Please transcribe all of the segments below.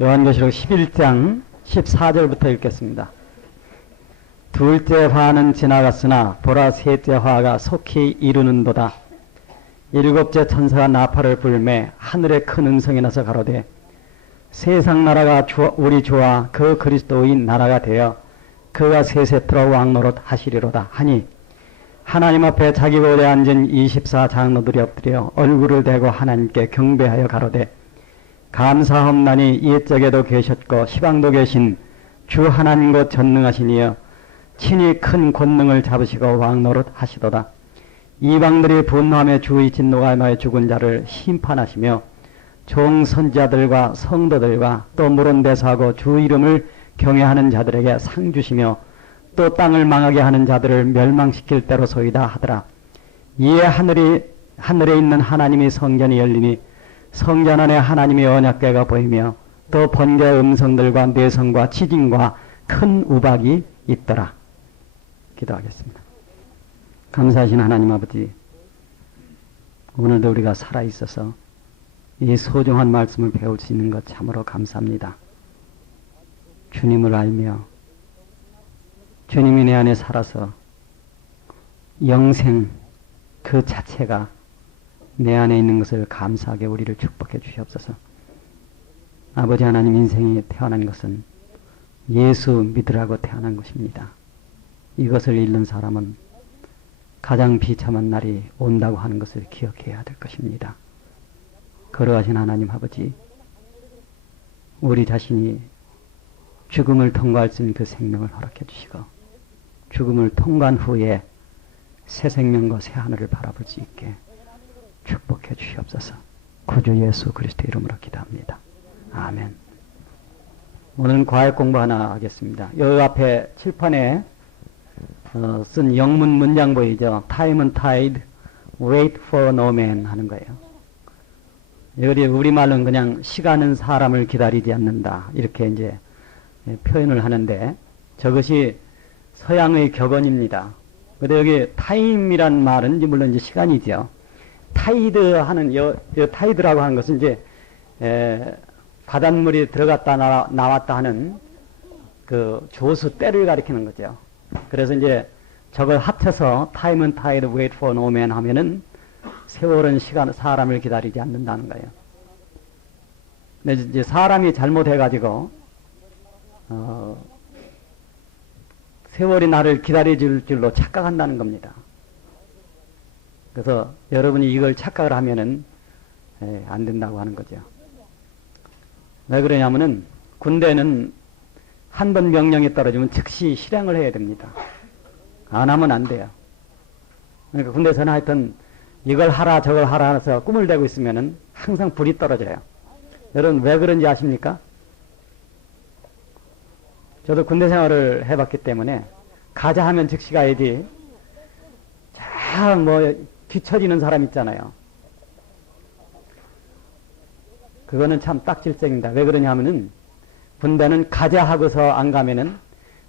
요한계시록 11장 14절부터 읽겠습니다. 둘째 화는 지나갔으나 보라 셋째 화가 속히 이르는도다. 일곱째 천사가 나팔을 불매 하늘에 큰 음성이 나서 가로되 세상 나라가 우리 주와 그 그리스도의 나라가 되어 그가 세세토록 왕노릇 하시리로다 하니 하나님 앞에 자기 보좌에 앉은 24 장로들이 엎드려 얼굴을 대고 하나님께 경배하여 가로되 감사합나니 옛적에도 계셨고 시방도 계신 주 하나님 곧 전능하시니여 친히 큰 권능을 잡으시고 왕노릇 하시도다. 이방들이 분노하며 주의 진노가 임하여 죽은 자를 심판하시며 종 선지자들과 성도들과 또 물은 대사하고 주 이름을 경외하는 자들에게 상 주시며 또 땅을 망하게 하는 자들을 멸망시킬 때로소이다 하더라. 이에 하늘에 있는 하나님의 성전이 열리니 성전 안에 하나님의 언약궤가 보이며 또 번개의 음성들과 내성과 지진과 큰 우박이 있더라. 기도하겠습니다. 감사하신 하나님 아버지, 오늘도 우리가 살아있어서 이 소중한 말씀을 배울 수 있는 것 참으로 감사합니다. 주님을 알며 주님이 내 안에 살아서 영생 그 자체가 내 안에 있는 것을 감사하게 우리를 축복해 주시옵소서. 아버지 하나님, 인생에 태어난 것은 예수 믿으라고 태어난 것입니다. 이것을 잃는 사람은 가장 비참한 날이 온다고 하는 것을 기억해야 될 것입니다. 거룩하신 하나님 아버지, 우리 자신이 죽음을 통과할 수 있는 그 생명을 허락해 주시고 죽음을 통과한 후에 새 생명과 새 하늘을 바라볼 수 있게 축복해 주시옵소서. 구주 예수 그리스도 이름으로 기도합니다. 아멘. 오늘은 과학 공부 하나 하겠습니다. 여기 앞에 칠판에 쓴 영문 문장 보이죠? Time and tide, wait for no man 하는 거예요. 여기 우리말로는 그냥 시간은 사람을 기다리지 않는다 이렇게 이제 표현을 하는데 저것이 서양의 격언입니다. 근데 여기 타임이란 말은 물론 이제 시간이죠. 타이드 하는 타이드라고 하는 것은 이제 바닷물이 들어갔다 나왔다 하는 그 조수 때를 가리키는 거죠. 그래서 이제 저걸 합쳐서 time and tide wait for no man 하면은 세월은 사람을 기다리지 않는다는 거예요. 근데 이제 사람이 잘못해가지고 세월이 나를 기다려줄 줄로 착각한다는 겁니다. 그래서 여러분이 이걸 착각을 하면은 안 된다고 하는 거죠. 왜 그러냐면은 군대는 한 번 명령이 떨어지면 즉시 실행을 해야 됩니다. 안 하면 안 돼요. 그러니까 군대에서는 하여튼 이걸 하라 저걸 하라 해서 꿈을 대고 있으면은 항상 불이 떨어져요. 여러분 왜 그런지 아십니까? 저도 군대 생활을 해봤기 때문에 가자 하면 즉시 가야지. 자, 뒤처지는 사람 있잖아요. 그거는 참 딱질적입니다. 왜 그러냐면은 군대는 가자 하고서 안 가면은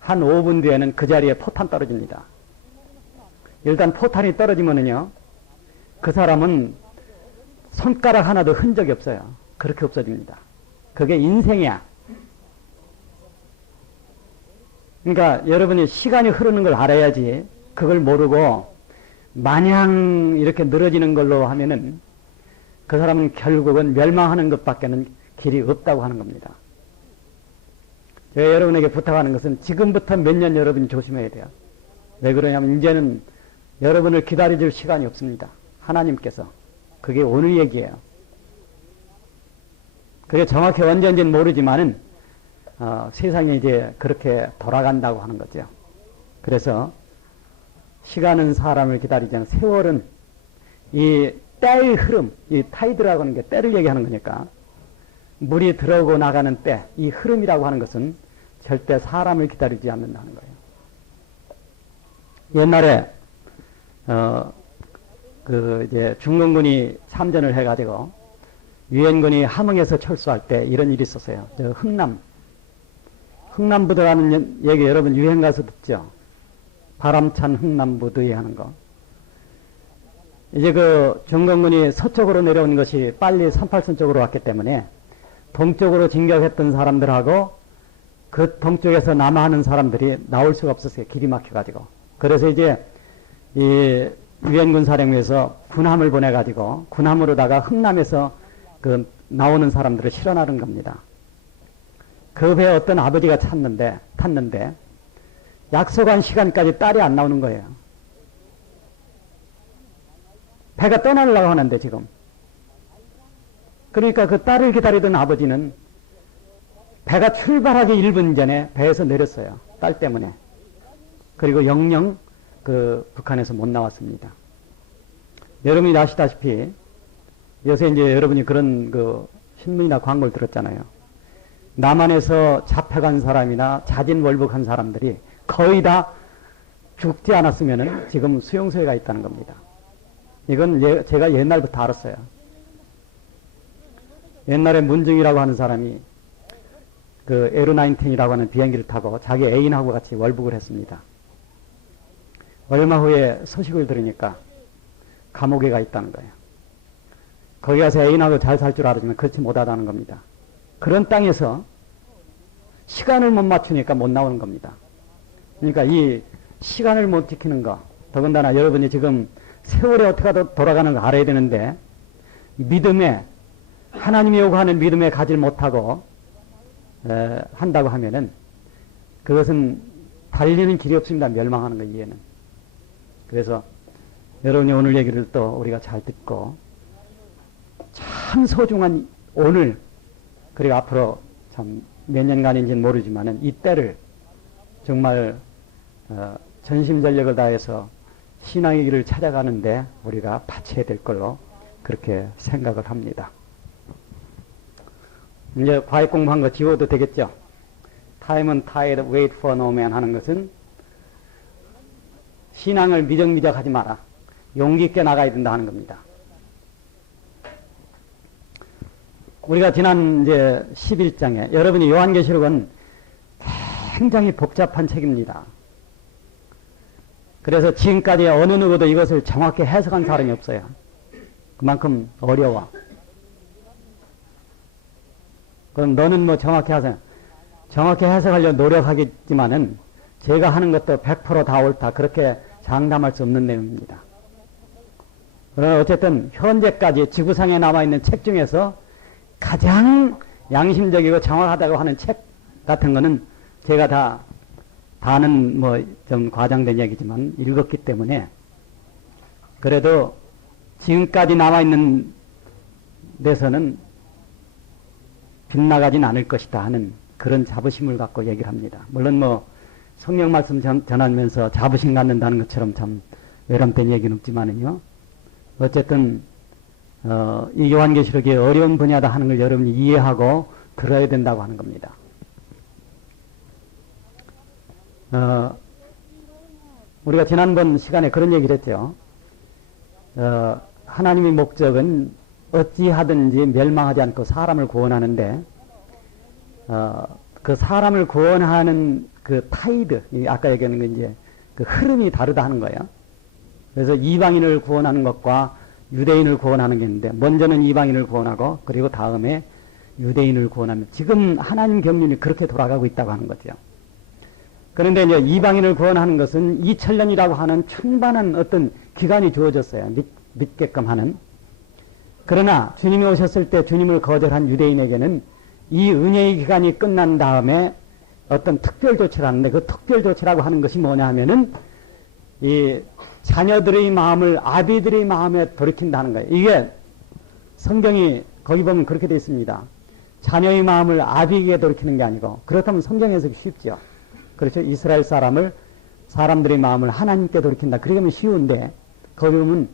한 5분 뒤에는 그 자리에 포탄 떨어집니다. 일단 포탄이 떨어지면은요, 그 사람은 손가락 하나도 흔적이 없어요. 그렇게 없어집니다. 그게 인생이야. 그러니까 여러분이 시간이 흐르는 걸 알아야지 그걸 모르고 마냥 이렇게 늘어지는 걸로 하면은 그 사람은 결국은 멸망하는 것밖에는 길이 없다고 하는 겁니다. 제가 여러분에게 부탁하는 것은 지금부터 몇 년 여러분이 조심해야 돼요. 왜 그러냐면 이제는 여러분을 기다려줄 시간이 없습니다. 하나님께서. 그게 오늘 얘기예요. 그게 정확히 언제인지는 모르지만은 세상이 이제 그렇게 돌아간다고 하는 거죠. 그래서 시간은 사람을 기다리지 않는 세월은 이 때의 흐름, 이 타이드라고 하는 게 때를 얘기하는 거니까 물이 들어오고 나가는 때, 이 흐름이라고 하는 것은 절대 사람을 기다리지 않는다는 거예요. 옛날에 이제 중공군이 참전을 해가지고 유엔군이 함흥에서 철수할 때 이런 일이 있었어요. 흥남부두라는 얘기 여러분 유엔 가서 듣죠? 바람찬 흥남부두에 하는 거. 이제 그 중공군이 서쪽으로 내려오는 것이 빨리 38선 쪽으로 왔기 때문에 동쪽으로 진격했던 사람들하고 그 동쪽에서 남하하는 사람들이 나올 수가 없었어요. 길이 막혀가지고. 그래서 이제 이 유엔군 사령부에서 군함을 보내가지고 군함으로다가 흥남에서 그 나오는 사람들을 실어나른 겁니다. 그 배에 어떤 아버지가 탔는데 약속한 시간까지 딸이 안 나오는 거예요. 배가 떠나려고 하는데 지금. 그러니까 그 딸을 기다리던 아버지는 배가 출발하기 1분 전에 배에서 내렸어요. 딸 때문에. 그리고 영영 그 북한에서 못 나왔습니다. 여러분이 아시다시피 요새 이제 여러분이 그런 그 신문이나 광고를 들었잖아요. 남한에서 잡혀간 사람이나 자진월북한 사람들이 거의 다 죽지 않았으면은 지금 수용소에 가 있다는 겁니다. 이건 제가 옛날부터 알았어요. 옛날에 문중이라고 하는 사람이 그 에로19이라고 하는 비행기를 타고 자기 애인하고 같이 월북을 했습니다. 얼마 후에 소식을 들으니까 감옥에 가 있다는 거예요. 거기 가서 애인하고 잘 살 줄 알았지만 그렇지 못하다는 겁니다. 그런 땅에서 시간을 못 맞추니까 못 나오는 겁니다. 그러니까 이 시간을 못 지키는 거, 더군다나 여러분이 지금 세월이 어떻게 돌아가는 거 알아야 되는데 믿음에 하나님이 요구하는 믿음에 가지 못하고 한다고 하면은 그것은 달리는 길이 없습니다. 멸망하는 거 이해는. 그래서 여러분이 오늘 얘기를 또 우리가 잘 듣고 참 소중한 오늘 그리고 앞으로 참 몇 년간인지는 모르지만은 이 때를 정말 전심전력을 다해서 신앙의 길을 찾아가는데 우리가 바쳐야 될 걸로 그렇게 생각을 합니다. 이제 과외 공부한 거 지워도 되겠죠? Time and tide, wait for no man 하는 것은 신앙을 미적미적 하지 마라. 용기 있게 나가야 된다 하는 겁니다. 우리가 지난 이제 11장에 여러분이 요한계시록은 굉장히 복잡한 책입니다. 그래서 지금까지 어느 누구도 이것을 정확히 해석한 사람이 없어요. 그만큼 어려워. 그럼 너는 뭐 정확히 하세요. 정확히 해석하려고 노력하겠지만은 제가 하는 것도 100% 다 옳다. 그렇게 장담할 수 없는 내용입니다. 그러나 어쨌든 현재까지 지구상에 남아있는 책 중에서 가장 양심적이고 정확하다고 하는 책 같은 거는 제가 다는 뭐 좀 과장된 얘기지만 읽었기 때문에 그래도 지금까지 남아있는 데서는 빗나가진 않을 것이다 하는 그런 자부심을 갖고 얘기를 합니다. 물론 뭐 성경 말씀 전하면서 자부심 갖는다는 것처럼 참 외람된 얘기는 없지만은요. 어쨌든 이 요한계시록이 어려운 분야다 하는 걸 여러분이 이해하고 들어야 된다고 하는 겁니다. 우리가 지난번 시간에 그런 얘기를 했죠. 하나님의 목적은 어찌하든지 멸망하지 않고 사람을 구원하는데 그 사람을 구원하는 그 타이드, 아까 얘기하는 게 이제 그 흐름이 다르다 하는 거예요. 그래서 이방인을 구원하는 것과 유대인을 구원하는 게 있는데 먼저는 이방인을 구원하고 그리고 다음에 유대인을 구원하면 지금 하나님 경륜이 그렇게 돌아가고 있다고 하는 거죠. 그런데 이제 이방인을 구원하는 것은 2000년이라고 하는 충분한 어떤 기간이 주어졌어요. 믿게끔 하는. 그러나 주님이 오셨을 때 주님을 거절한 유대인에게는 이 은혜의 기간이 끝난 다음에 어떤 특별 조치를 하는데 그 특별 조치라고 하는 것이 뭐냐 하면은 이 자녀들의 마음을 아비들의 마음에 돌이킨다는 거예요. 이게 성경이 거기 보면 그렇게 되어 있습니다. 자녀의 마음을 아비에게 돌이키는 게 아니고 그렇다면 성경 해석이 쉽죠. 그렇죠. 이스라엘 사람들의 마음을 하나님께 돌이킨다. 그렇게 하면 쉬운데 거기 보면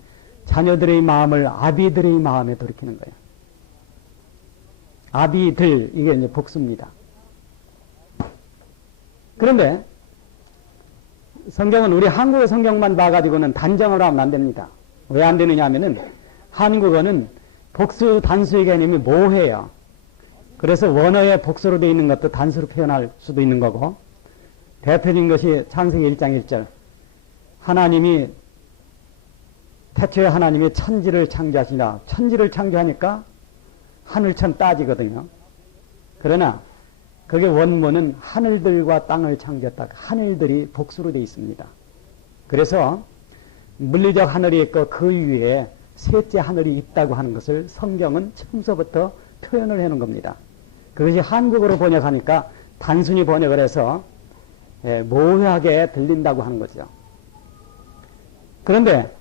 자녀들의 마음을 아비들의 마음에 돌이키는 거예요. 아비들 이게 이제 복수입니다. 그런데 성경은 우리 한국어 성경만 봐가지고는 단정을 하면 안 됩니다. 왜 안 되느냐 하면은 한국어는 복수 단수의 개념이 모호해요. 그래서 원어에 복수로 되어 있는 것도 단수로 표현할 수도 있는 거고 대표적인 것이 창세기 1장 1절 태초에 하나님이 천지를 창조하시냐. 천지를 창조하니까 하늘천 따지거든요. 그러나 그게 원문은 하늘들과 땅을 창조했다. 하늘들이 복수로 되어 있습니다. 그래서 물리적 하늘이 있고 그 위에 셋째 하늘이 있다고 하는 것을 성경은 처음서부터 표현을 해놓은 겁니다. 그것이 한국어로 번역하니까 단순히 번역을 해서 모호하게 들린다고 하는 거죠. 그런데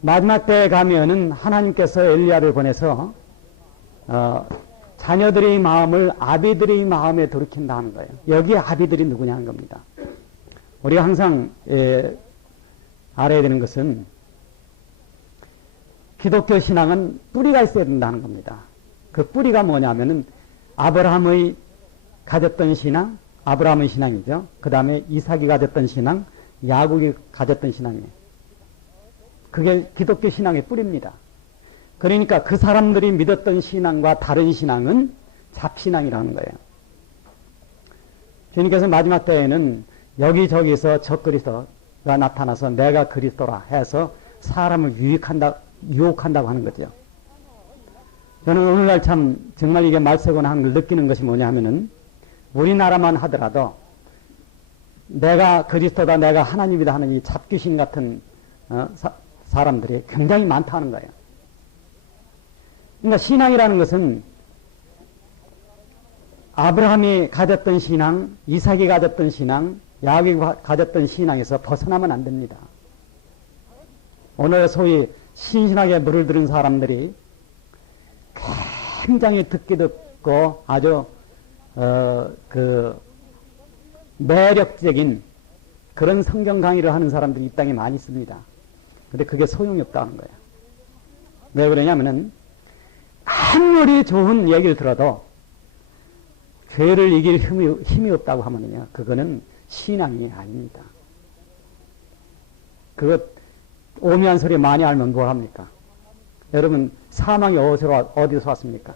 마지막 때에 가면은 하나님께서 엘리야를 보내서 자녀들의 마음을 아비들의 마음에 돌이킨다 하는 거예요. 여기 아비들이 누구냐 하는 겁니다. 우리가 항상 알아야 되는 것은 기독교 신앙은 뿌리가 있어야 된다는 겁니다. 그 뿌리가 뭐냐면은 아브라함의 가졌던 신앙, 아브라함의 신앙이죠. 그 다음에 이삭이 가졌던 신앙, 야곱이 가졌던 신앙이에요. 그게 기독교 신앙의 뿌리입니다. 그러니까 그 사람들이 믿었던 신앙과 다른 신앙은 잡신앙이라는 거예요. 주님께서 마지막 때에는 여기저기서 적그리스도가 나타나서 내가 그리스도라 해서 사람을 유혹한다고 하는 거죠. 저는 오늘날 참 정말 이게 말세거나 하는 걸 느끼는 것이 뭐냐 하면은 우리나라만 하더라도 내가 그리스도다 내가 하나님이다 하는 이 잡귀신 같은 사람들이 굉장히 많다는 거예요. 그러니까 신앙이라는 것은 아브라함이 가졌던 신앙, 이삭이 가졌던 신앙, 야곱이 가졌던 신앙에서 벗어나면 안 됩니다. 오늘 소위 신신하게 물을 들은 사람들이 굉장히 듣기 듣고 아주 매력적인 그런 성경 강의를 하는 사람들이 이 땅에 많이 있습니다. 근데 그게 소용이 없다는 거예요. 왜 그러냐면은 아무리 좋은 얘기를 들어도 죄를 이길 힘이 없다고 하면요. 그거는 신앙이 아닙니다. 그거 오묘한 소리 많이 알면 뭘 합니까? 여러분 사망이 어디서 왔습니까?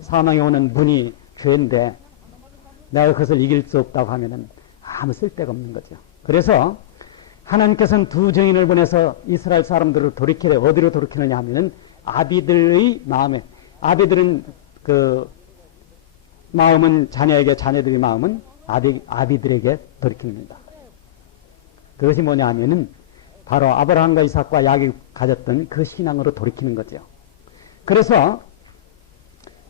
사망이 오는 문이 죄인데 내가 그것을 이길 수 없다고 하면은 아무 쓸데가 없는 거죠. 그래서 하나님께서는 두 증인을 보내서 이스라엘 사람들을 돌이키래. 어디로 돌이키느냐 하면은 아비들의 마음에, 아비들은 그 마음은 자녀에게, 자녀들의 마음은 아비들에게 돌이킵니다. 그것이 뭐냐 하면은 바로 아브라함과 이삭과 야곱이 가졌던 그 신앙으로 돌이키는 거죠. 그래서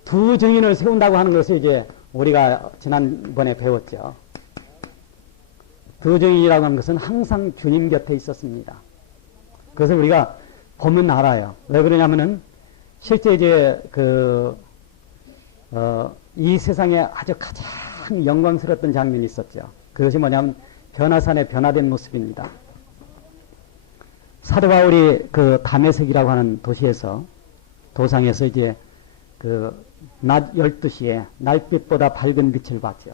두 증인을 세운다고 하는 것을 이제 우리가 지난번에 배웠죠. 두 증인이라고 하는 것은 항상 주님 곁에 있었습니다. 그래서 우리가 보면 알아요. 왜 그러냐면은 실제 이제 이 세상에 아주 가장 영광스러웠던 장면이 있었죠. 그것이 뭐냐면 변화산의 변화된 모습입니다. 사도 바울이 그 다메섹이라고 하는 도상에서 이제 낮 12시에 날빛보다 밝은 빛을 봤죠.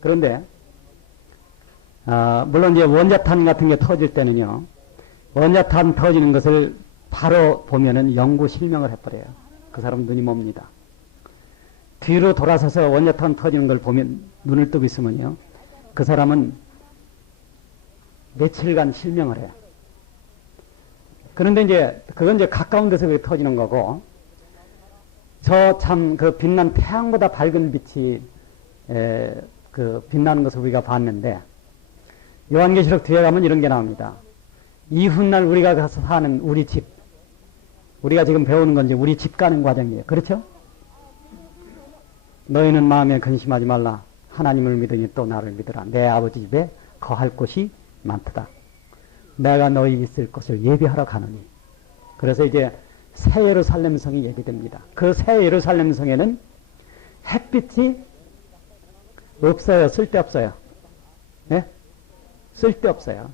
그런데 물론 이제 원자탄 같은 게 터질 때는요, 원자탄 터지는 것을 바로 보면은 영구 실명을 해버려요. 그 사람 눈이 멉니다. 뒤로 돌아서서 원자탄 터지는 걸 보면 눈을 뜨고 있으면요, 그 사람은 며칠간 실명을 해요. 그런데 이제 그건 이제 가까운 데서 그게 터지는 거고, 저 참 그 빛난 태양보다 밝은 빛이 빛나는 것을 우리가 봤는데, 요한계시록 뒤에 가면 이런 게 나옵니다. 이훗날 우리가 가서 사는 우리 집, 우리가 지금 배우는 건 이제 우리 집 가는 과정이에요. 그렇죠? 너희는 마음에 근심하지 말라. 하나님을 믿으니 또 나를 믿으라. 내 아버지 집에 거할 곳이 많도다. 내가 너희 있을 곳을 예비하러 가노니. 그래서 이제 새 예루살렘 성이 예비됩니다. 그 새 예루살렘 성에는 햇빛이 없어요? 쓸데없어요? 네? 쓸데없어요.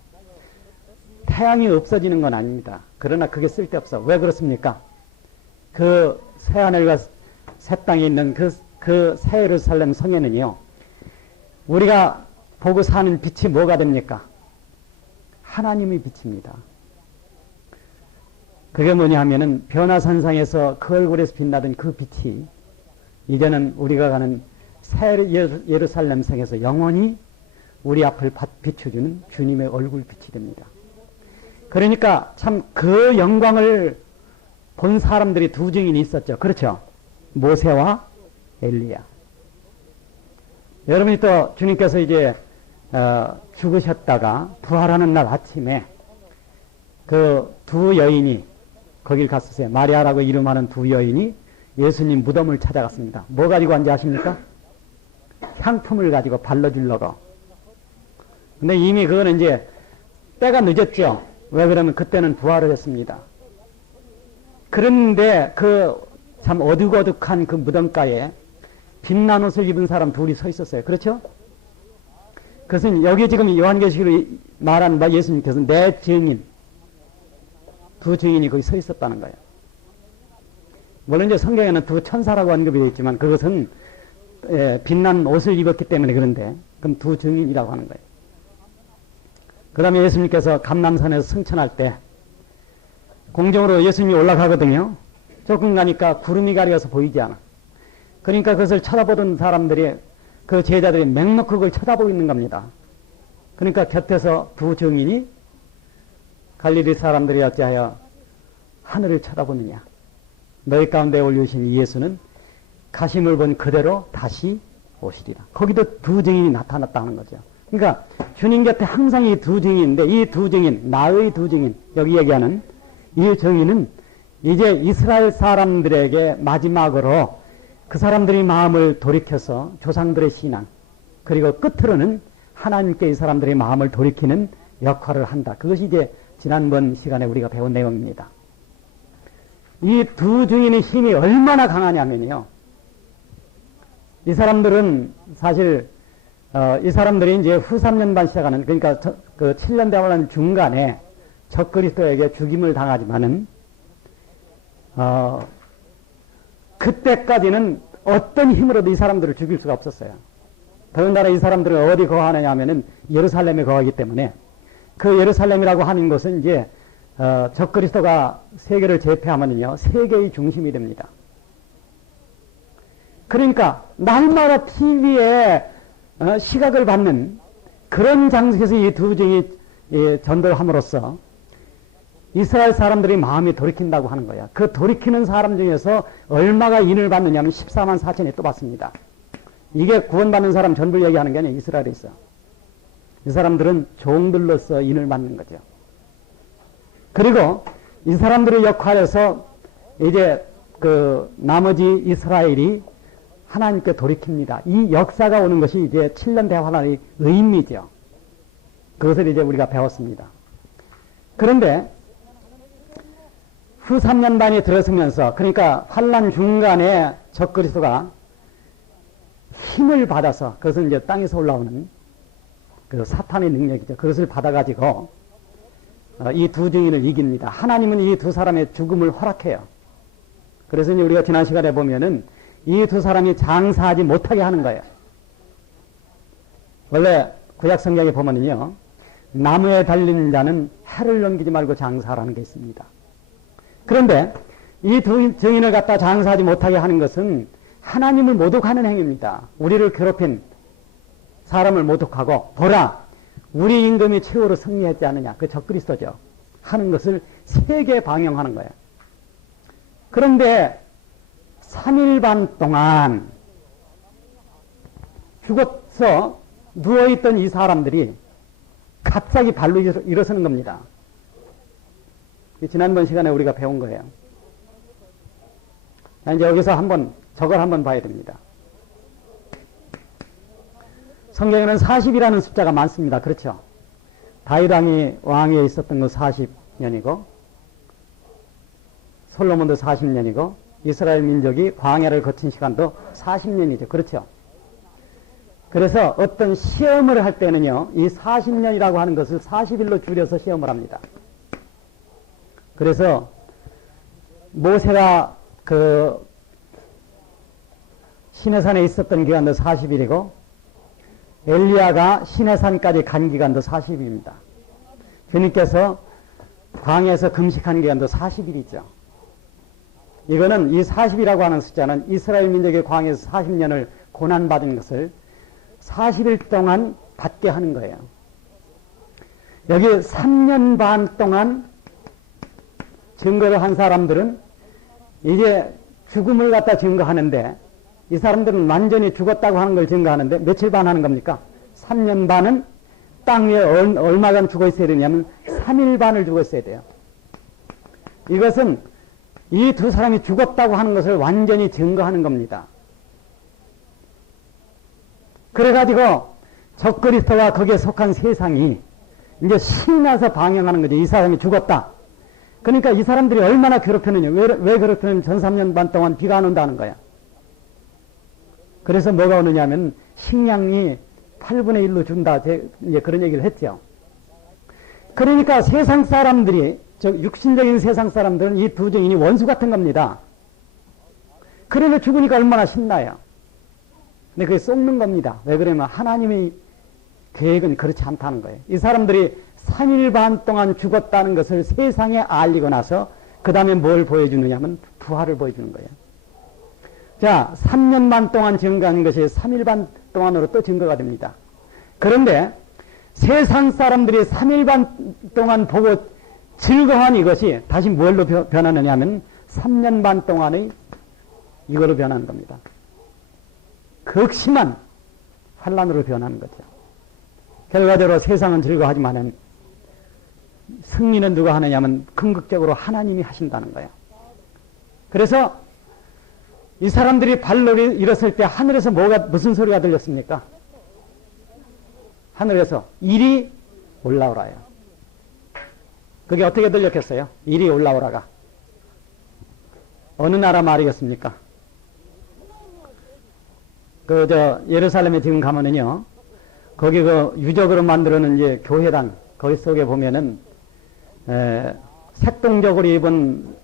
태양이 없어지는 건 아닙니다. 그러나 그게 쓸데없어. 왜 그렇습니까? 그 새하늘과 새 땅에 있는 그 새 예루살렘 성에는요, 우리가 보고 사는 빛이 뭐가 됩니까? 하나님의 빛입니다. 그게 뭐냐 하면은 변화산상에서 그 얼굴에서 빛나던 그 빛이 이제는 우리가 가는 새 예루살렘 성에서 영원히 우리 앞을 비춰주는 주님의 얼굴 빛이 됩니다. 그러니까 참 그 영광을 본 사람들이 두 증인이 있었죠. 그렇죠? 모세와 엘리야. 여러분이 또 주님께서 이제 죽으셨다가 부활하는 날 아침에 그 두 여인이 거길 갔었어요. 마리아라고 이름하는 두 여인이 예수님 무덤을 찾아갔습니다. 뭐 가지고 왔는지 아십니까? 향품을 가지고 발라주려고. 근데 이미 그거는 이제 때가 늦었죠. 왜 그러면 그때는 부활을 했습니다. 그런데 그 참 어둑어둑한 그 무덤가에 빛난 옷을 입은 사람 둘이 서 있었어요. 그렇죠? 그것은 여기 지금 요한계시록으로 말한 바 예수님께서 내 증인, 두 증인이 거기 서 있었다는 거예요. 물론 이제 성경에는 두 천사라고 언급이 되어 있지만 그것은 빛난 옷을 입었기 때문에 그런데 그럼 두 증인이라고 하는 거예요. 그 다음에 예수님께서 감람산에서 승천할 때 공중으로 예수님이 올라가거든요. 조금 가니까 구름이 가려서 보이지 않아. 그러니까 그것을 쳐다보던 사람들이 그 제자들이 맹목히 그걸 쳐다보고 있는 겁니다. 그러니까 곁에서 두 증인이 갈릴리 사람들이 어찌하여 하늘을 쳐다보느냐. 너희 가운데 올리신 이 예수는 가심을 본 그대로 다시 오시리라. 거기도 두 증인이 나타났다는 거죠. 그러니까 주님 곁에 항상 이 두 증인인데 이 두 증인, 나의 두 증인, 여기 얘기하는 이 증인은 이제 이스라엘 사람들에게 마지막으로 그 사람들이 마음을 돌이켜서 조상들의 신앙, 그리고 끝으로는 하나님께 이 사람들의 마음을 돌이키는 역할을 한다. 그것이 이제 지난번 시간에 우리가 배운 내용입니다. 이 두 증인의 힘이 얼마나 강하냐면요. 이 사람들은 사실 이 사람들이 이제 후 3년반 시작하는, 그러니까 그 7년 대화하는 중간에 적그리스도에게 죽임을 당하지만은 그때까지는 어떤 힘으로도 이 사람들을 죽일 수가 없었어요. 더군다나 이 사람들은 어디 거하느냐 하면은 예루살렘에 거하기 때문에 그 예루살렘이라고 하는 것은 이제 적그리스도가 세계를 제패하면은요 세계의 중심이 됩니다. 그러니까 날마다 TV에 시각을 받는 그런 장소에서 이 두 증이 전도를 함으로써 이스라엘 사람들이 마음이 돌이킨다고 하는 거야. 그 돌이키는 사람 중에서 얼마가 인을 받느냐면 14만 4천이 또 받습니다. 이게 구원받는 사람 전부 얘기하는 게 아니라 이스라엘에 있어. 이 사람들은 종들로서 인을 받는 거죠. 그리고 이 사람들의 역할에서 이제 그 나머지 이스라엘이 하나님께 돌이킵니다. 이 역사가 오는 것이 이제 7년 대환란의 의미죠. 그것을 이제 우리가 배웠습니다. 그런데 후 3년 반이 들어서면서, 그러니까 환란 중간에 적그리스도가 힘을 받아서, 그것은 이제 땅에서 올라오는 그 사탄의 능력이죠. 그것을 받아가지고 이 두 증인을 이깁니다. 하나님은 이 두 사람의 죽음을 허락해요. 그래서 이제 우리가 지난 시간에 보면은 이 두 사람이 장사하지 못하게 하는 거예요. 원래 구약 성경에 보면은요, 나무에 달린 자는 해를 넘기지 말고 장사하라는 게 있습니다. 그런데 이 두 증인을 갖다 장사하지 못하게 하는 것은 하나님을 모독하는 행위입니다. 우리를 괴롭힌 사람을 모독하고, 보라, 우리 임금이 최후로 승리했지 않느냐, 그 적그리스도죠, 하는 것을 세게 방영하는 거예요. 그런데 3일 반 동안 죽어서 누워있던 이 사람들이 갑자기 발로 일어서는 겁니다. 지난번 시간에 우리가 배운 거예요. 이제 여기서 저걸 한번 봐야 됩니다. 성경에는 40이라는 숫자가 많습니다. 그렇죠? 다윗 왕이 있었던 건 40년이고, 솔로몬도 40년이고, 이스라엘 민족이 광야를 거친 시간도 40년이죠. 그렇죠? 그래서 어떤 시험을 할 때는요, 이 40년이라고 하는 것을 40일로 줄여서 시험을 합니다. 그래서 모세가 그 시내산에 있었던 기간도 40일이고 엘리야가 시내산까지 간 기간도 40일입니다. 주님께서 광야에서 금식한 기간도 40일이죠. 이거는 이 40이라고 하는 숫자는 이스라엘 민족의 광야에서 40년을 고난받은 것을 40일 동안 받게 하는 거예요. 여기 3년 반 동안 증거를 한 사람들은 이게 죽음을 갖다 증거하는데 이 사람들은 완전히 죽었다고 하는 걸 증거하는데 며칠 반 하는 겁니까? 3년 반은 땅 위에 얼마간 죽어 있어야 되냐면 3일 반을 죽어 있어야 돼요. 이것은 이 두 사람이 죽었다고 하는 것을 완전히 증거하는 겁니다. 그래가지고 적그리스도와 거기에 속한 세상이 이제 신이 나서 방향하는 거죠. 이 사람이 죽었다. 그러니까 이 사람들이 얼마나 괴롭혔느냐. 왜 괴롭혔느냐. 전 3년 반 동안 비가 안 온다는 거야. 그래서 뭐가 오느냐 하면 식량이 8분의 1로 준다. 이제 그런 얘기를 했죠. 그러니까 세상 사람들이, 육신적인 세상 사람들은 이 두 증인이 원수 같은 겁니다. 그래서 죽으니까 얼마나 신나요. 근데 그게 썩는 겁니다. 왜 그러냐면 하나님의 계획은 그렇지 않다는 거예요. 이 사람들이 3일 반 동안 죽었다는 것을 세상에 알리고 나서 그 다음에 뭘 보여주느냐 하면 부활을 보여주는 거예요. 자, 3년 반 동안 증거한 것이 3일 반 동안으로 또 증거가 됩니다. 그런데 세상 사람들이 3일 반 동안 보고 즐거워한 이것이 다시 뭘로 변하느냐 하면 3년 반 동안의 이거로 변하는 겁니다. 극심한 환란으로 변하는 거죠. 결과적으로 세상은 즐거워하지만 승리는 누가 하느냐면 궁극적으로 하나님이 하신다는 거예요. 그래서 이 사람들이 발로 일었을 때 하늘에서 무슨 소리가 들렸습니까? 하늘에서 이리 올라오라요. 그게 어떻게 들렸겠어요? 이리 올라오라가. 어느 나라 말이겠습니까? 예루살렘에 지금 가면은요, 거기 유적으로 만들어놓은 이제 교회당, 거기 속에 보면은, 색동적으로 입은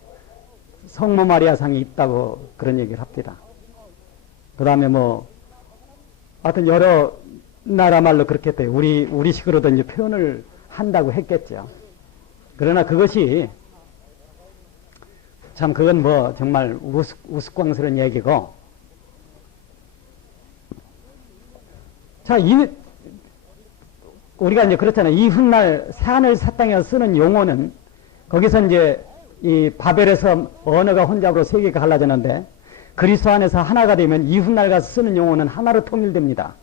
성모 마리아 상이 있다고 그런 얘기를 합니다. 그 다음에 하여튼 여러 나라 말로 그렇게 했대요. 우리식으로도 이제 표현을 한다고 했겠죠. 그러나 그것이 참 그건 정말 우스꽝스러운 얘기고, 자, 우리가 이제 그렇잖아요. 이 훗날 새하늘 새 땅에서 쓰는 용어는 거기서 이제 이 바벨에서 언어가 혼잡으로 세 개가 갈라지는데 그리스도 안에서 하나가 되면 이 훗날 가서 쓰는 용어는 하나로 통일됩니다.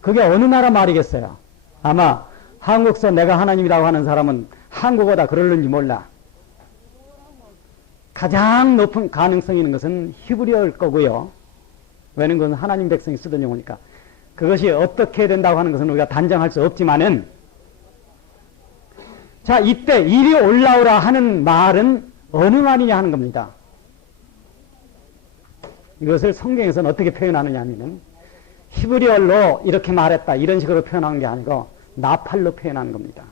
그게 어느 나라 말이겠어요? 아마 한국서 내가 하나님이라고 하는 사람은 한국어다 그럴는지 몰라. 가장 높은 가능성이 있는 것은 히브리어일 거고요. 왜냐면 그건 하나님 백성이 쓰던 용어니까. 그것이 어떻게 된다고 하는 것은 우리가 단정할 수 없지만은, 자, 이때 이리 올라오라 하는 말은 어느 말이냐 하는 겁니다. 이것을 성경에서는 어떻게 표현하느냐 하면은 히브리어로 이렇게 말했다 이런 식으로 표현하는 게 아니고 나팔로 표현하는 겁니다.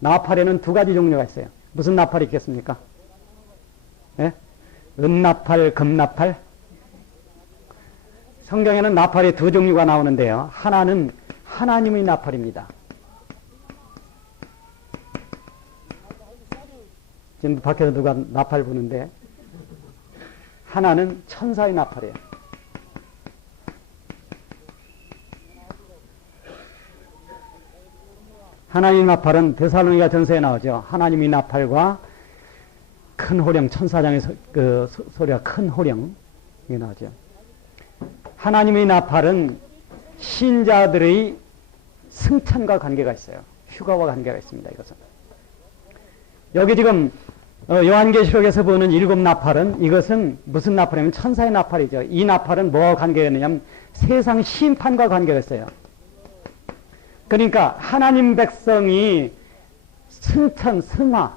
나팔에는 두 가지 종류가 있어요. 무슨 나팔이 있겠습니까? 예? 은나팔, 금나팔? 성경에는 나팔이 두 종류가 나오는데요. 하나는 하나님의 나팔입니다. 지금 밖에서 누가 나팔 부는데, 하나는 천사의 나팔이에요. 하나님의 나팔은 데살로니가 전서에 나오죠. 하나님의 나팔과 큰 호령, 천사장의 소리가 큰 호령, 이게 나오죠. 하나님의 나팔은 신자들의 승천과 관계가 있어요. 휴가와 관계가 있습니다. 이것은. 여기 지금 요한계시록에서 보는 7 나팔은, 이것은 무슨 나팔이냐면 천사의 나팔이죠. 이 나팔은 뭐와 관계가 있느냐면 세상 심판과 관계가 있어요. 그러니까 하나님 백성이 승천, 승화.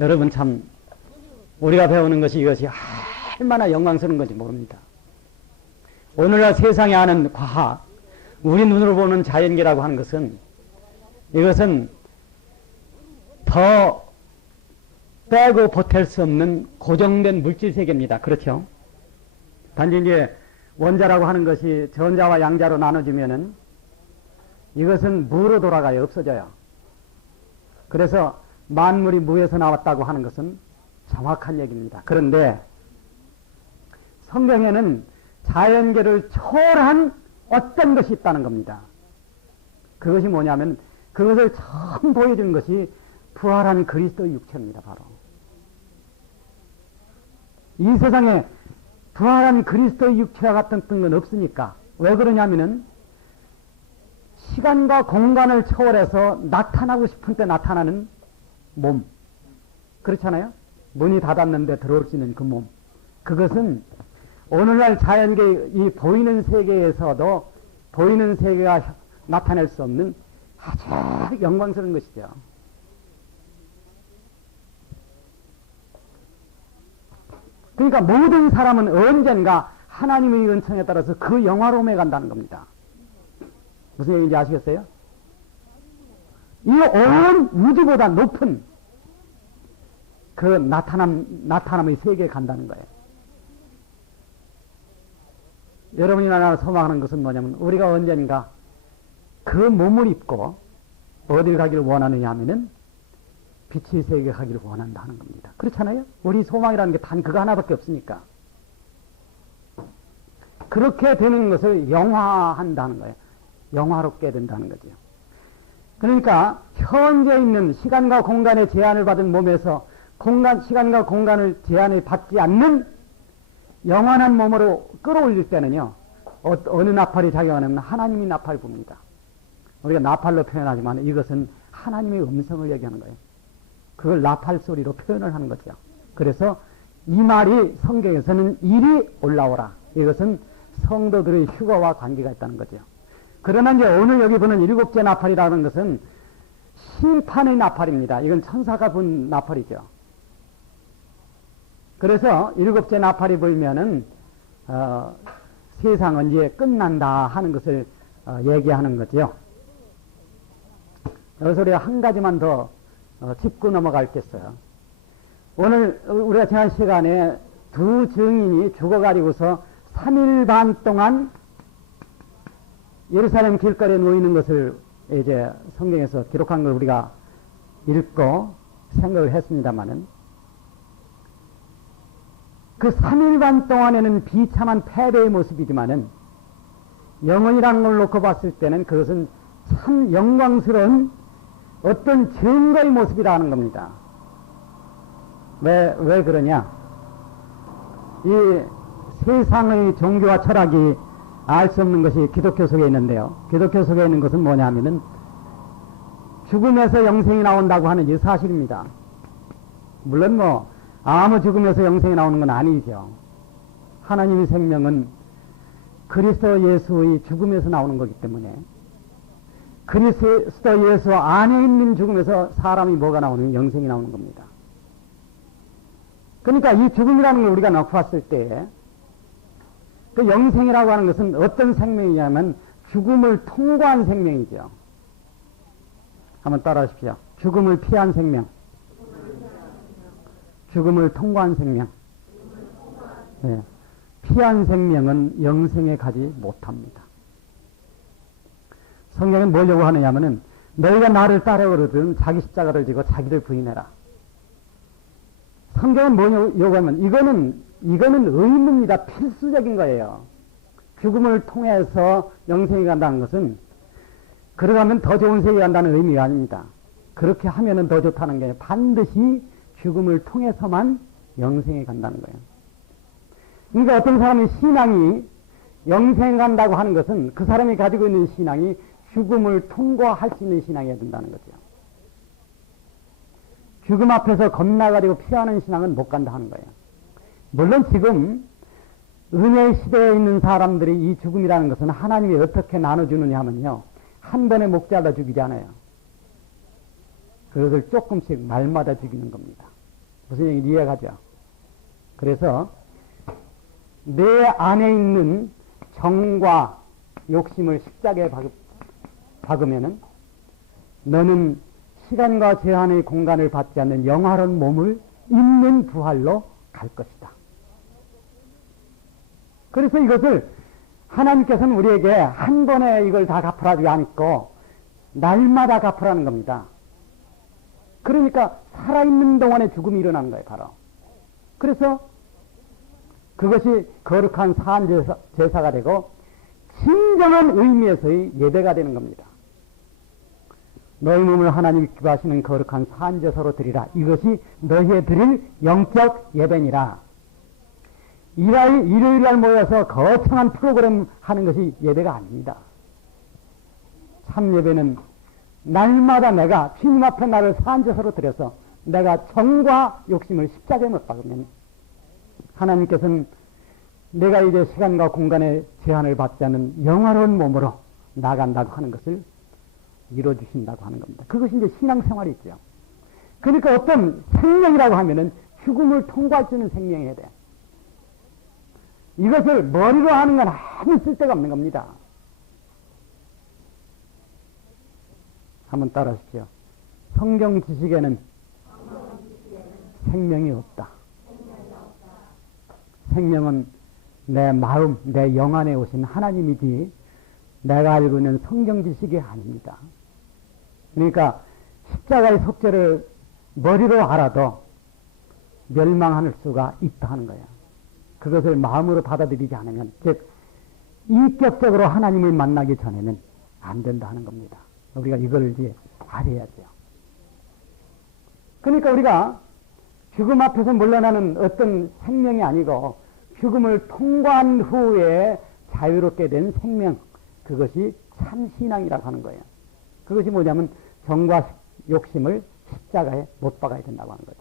여러분 참 우리가 배우는 것이 이것이 얼마나 영광스러운 건지 모릅니다. 오늘날 세상에 아는 과학, 우리 눈으로 보는 자연계라고 하는 것은, 이것은 더 빼고 보탤 수 없는 고정된 물질 세계입니다. 그렇죠? 단지 이제 원자라고 하는 것이 전자와 양자로 나눠지면은 이것은 무로 돌아가요. 없어져요. 그래서 만물이 무에서 나왔다고 하는 것은 정확한 얘기입니다. 그런데 성경에는 자연계를 초월한 어떤 것이 있다는 겁니다. 그것이 뭐냐면 그것을 처음 보여주는 것이 부활한 그리스도의 육체입니다. 바로 이 세상에 부활한 그리스도의 육체와 같은 건 없으니까. 왜 그러냐면은 시간과 공간을 초월해서 나타나고 싶은 때 나타나는 몸, 그렇잖아요. 문이 닫았는데 들어올 수 있는 그 몸, 그것은 오늘날 자연계 이 보이는 세계에서도 보이는 세계가 나타낼 수 없는 아주 영광스러운 것이죠. 그러니까 모든 사람은 언젠가 하나님의 은총에 따라서 그 영화로움에 간다는 겁니다. 무슨 얘기인지 아시겠어요? 이 온 우주보다 높은 그 나타남의 세계에 간다는 거예요. 여러분이 나를 소망하는 것은 뭐냐면 우리가 언젠가 그 몸을 입고 어딜 가기를 원하느냐 하면은 빛의 세계에 가기를 원한다는 겁니다. 그렇잖아요? 우리 소망이라는 게 단 그거 하나밖에 없으니까. 그렇게 되는 것을 영화한다는 거예요. 영화롭게 된다는 거죠. 그러니까 현재 있는 시간과 공간의 제한을 받은 몸에서 시간과 공간을 제한을 받지 않는 영원한 몸으로 끌어올릴 때는요, 어느 나팔이 작용하냐면 하나님이 나팔 붑니다. 우리가 나팔로 표현하지만 이것은 하나님의 음성을 얘기하는 거예요. 그걸 나팔 소리로 표현을 하는 거죠. 그래서 이 말이 성경에서는 일이 올라오라. 이것은 성도들의 휴거와 관계가 있다는 거죠. 그러나 이제 오늘 여기 보는 일곱째 나팔이라는 것은 심판의 나팔입니다. 이건 천사가 분 나팔이죠. 그래서 일곱째 나팔이 불면은 세상은 이제 끝난다 하는 것을 얘기하는 거죠. 여기서 우리가 한 가지만 더 짚고 넘어갈겠어요. 오늘 우리가 지난 시간에 두 증인이 죽어가지고서 3일 반 동안 예루살렘 길거리에 놓이는 것을 이제 성경에서 기록한 걸 우리가 읽고 생각을 했습니다마는 그 3일 반 동안에는 비참한 패배의 모습이지만은 영혼이라는 걸 놓고 봤을 때는 그것은 참 영광스러운 어떤 증거의 모습이라는 겁니다. 왜 그러냐? 이 세상의 종교와 철학이 알 수 없는 것이 기독교 속에 있는데요. 기독교 속에 있는 것은 뭐냐 하면은 죽음에서 영생이 나온다고 하는 이 사실입니다. 물론 뭐 아무 죽음에서 영생이 나오는 건 아니죠. 하나님의 생명은 그리스도 예수의 죽음에서 나오는 거기 때문에 그리스도 예수 안에 있는 죽음에서 사람이 뭐가 나오는 영생이 나오는 겁니다. 그러니까 이 죽음이라는 걸 우리가 놓고 봤을 때 그 영생이라고 하는 것은 어떤 생명이냐면 죽음을 통과한 생명이죠. 한번 따라 하십시오. 죽음을 피한 생명. 죽음을 통과한 생명. 네. 피한 생명은 영생에 가지 못합니다. 성경은 뭐려고 하느냐 하면은 너희가 나를 따르거든 자기 십자가를 지고 자기를 부인해라. 성경은 뭐냐고 하면 이거는 의무입니다. 필수적인 거예요. 죽음을 통해서 영생이 간다는 것은 그러가면 더 좋은 세계에 간다는 의미가 아닙니다. 그렇게 하면은 더 좋다는 게 반드시 죽음을 통해서만 영생에 간다는 거예요. 그러니까 어떤 사람의 신앙이 영생에 간다고 하는 것은 그 사람이 가지고 있는 신앙이 죽음을 통과할 수 있는 신앙이어야 된다는 거죠. 죽음 앞에서 겁나가지고 피하는 신앙은 못 간다 하는 거예요. 물론 지금 은혜의 시대에 있는 사람들이 이 죽음이라는 것은 하나님이 어떻게 나눠주느냐 하면요. 한 번에 목 잘라 죽이지 않아요. 그것을 조금씩 날마다 죽이는 겁니다. 무슨 얘기인지 이해가죠? 그래서 내 안에 있는 정과 욕심을 십자가에 박으면은 너는 시간과 제한의 공간을 받지 않는 영화로운 몸을 있는 부활로 갈 것이다. 그래서 이것을 하나님께서는 우리에게 한 번에 이걸 다 갚으라지 않고 날마다 갚으라는 겁니다. 그러니까 살아있는 동안에 죽음이 일어나는 거예요, 바로. 그래서 그것이 거룩한 산 제사가 되고 진정한 의미에서의 예배가 되는 겁니다. 너희 몸을 하나님 기뻐하시는 거룩한 산제사로 드리라. 이것이 너희의 드릴 영적 예배니라. 일요일날 모여서 거창한 프로그램 하는 것이 예배가 아닙니다. 참 예배는 날마다 내가 주님 앞에 나를 산제사로 드려서 내가 정과 욕심을 십자가에 못 박으면 하나님께서는 내가 이제 시간과 공간의 제한을 받지 않는 영화로운 몸으로 나간다고 하는 것을 이뤄주신다고 하는 겁니다. 그것이 이제 신앙생활이 있죠. 그러니까 어떤 생명이라고 하면은 죽음을 통과할 수 있는 생명이어야 돼요. 이것을 머리로 하는 건 아무 쓸데가 없는 겁니다. 한번 따라하십시오. 성경 지식에는 생명이 없다. 생명은 내 마음, 내 영 안에 오신 하나님이지 내가 알고 있는 성경 지식이 아닙니다. 그러니까 십자가의 속죄를 머리로 알아도 멸망할 수가 있다 하는 거예요. 그것을 마음으로 받아들이지 않으면, 즉 인격적으로 하나님을 만나기 전에는 안 된다 하는 겁니다. 우리가 이걸 이제 알아야죠. 그러니까 우리가 죽음 앞에서 물러나는 어떤 생명이 아니고 죽음을 통과한 후에 자유롭게 된 생명, 그것이 참신앙이라고 하는 거예요. 그것이 뭐냐면 정과 욕심을 십자가에 못 박아야 된다고 하는 거죠.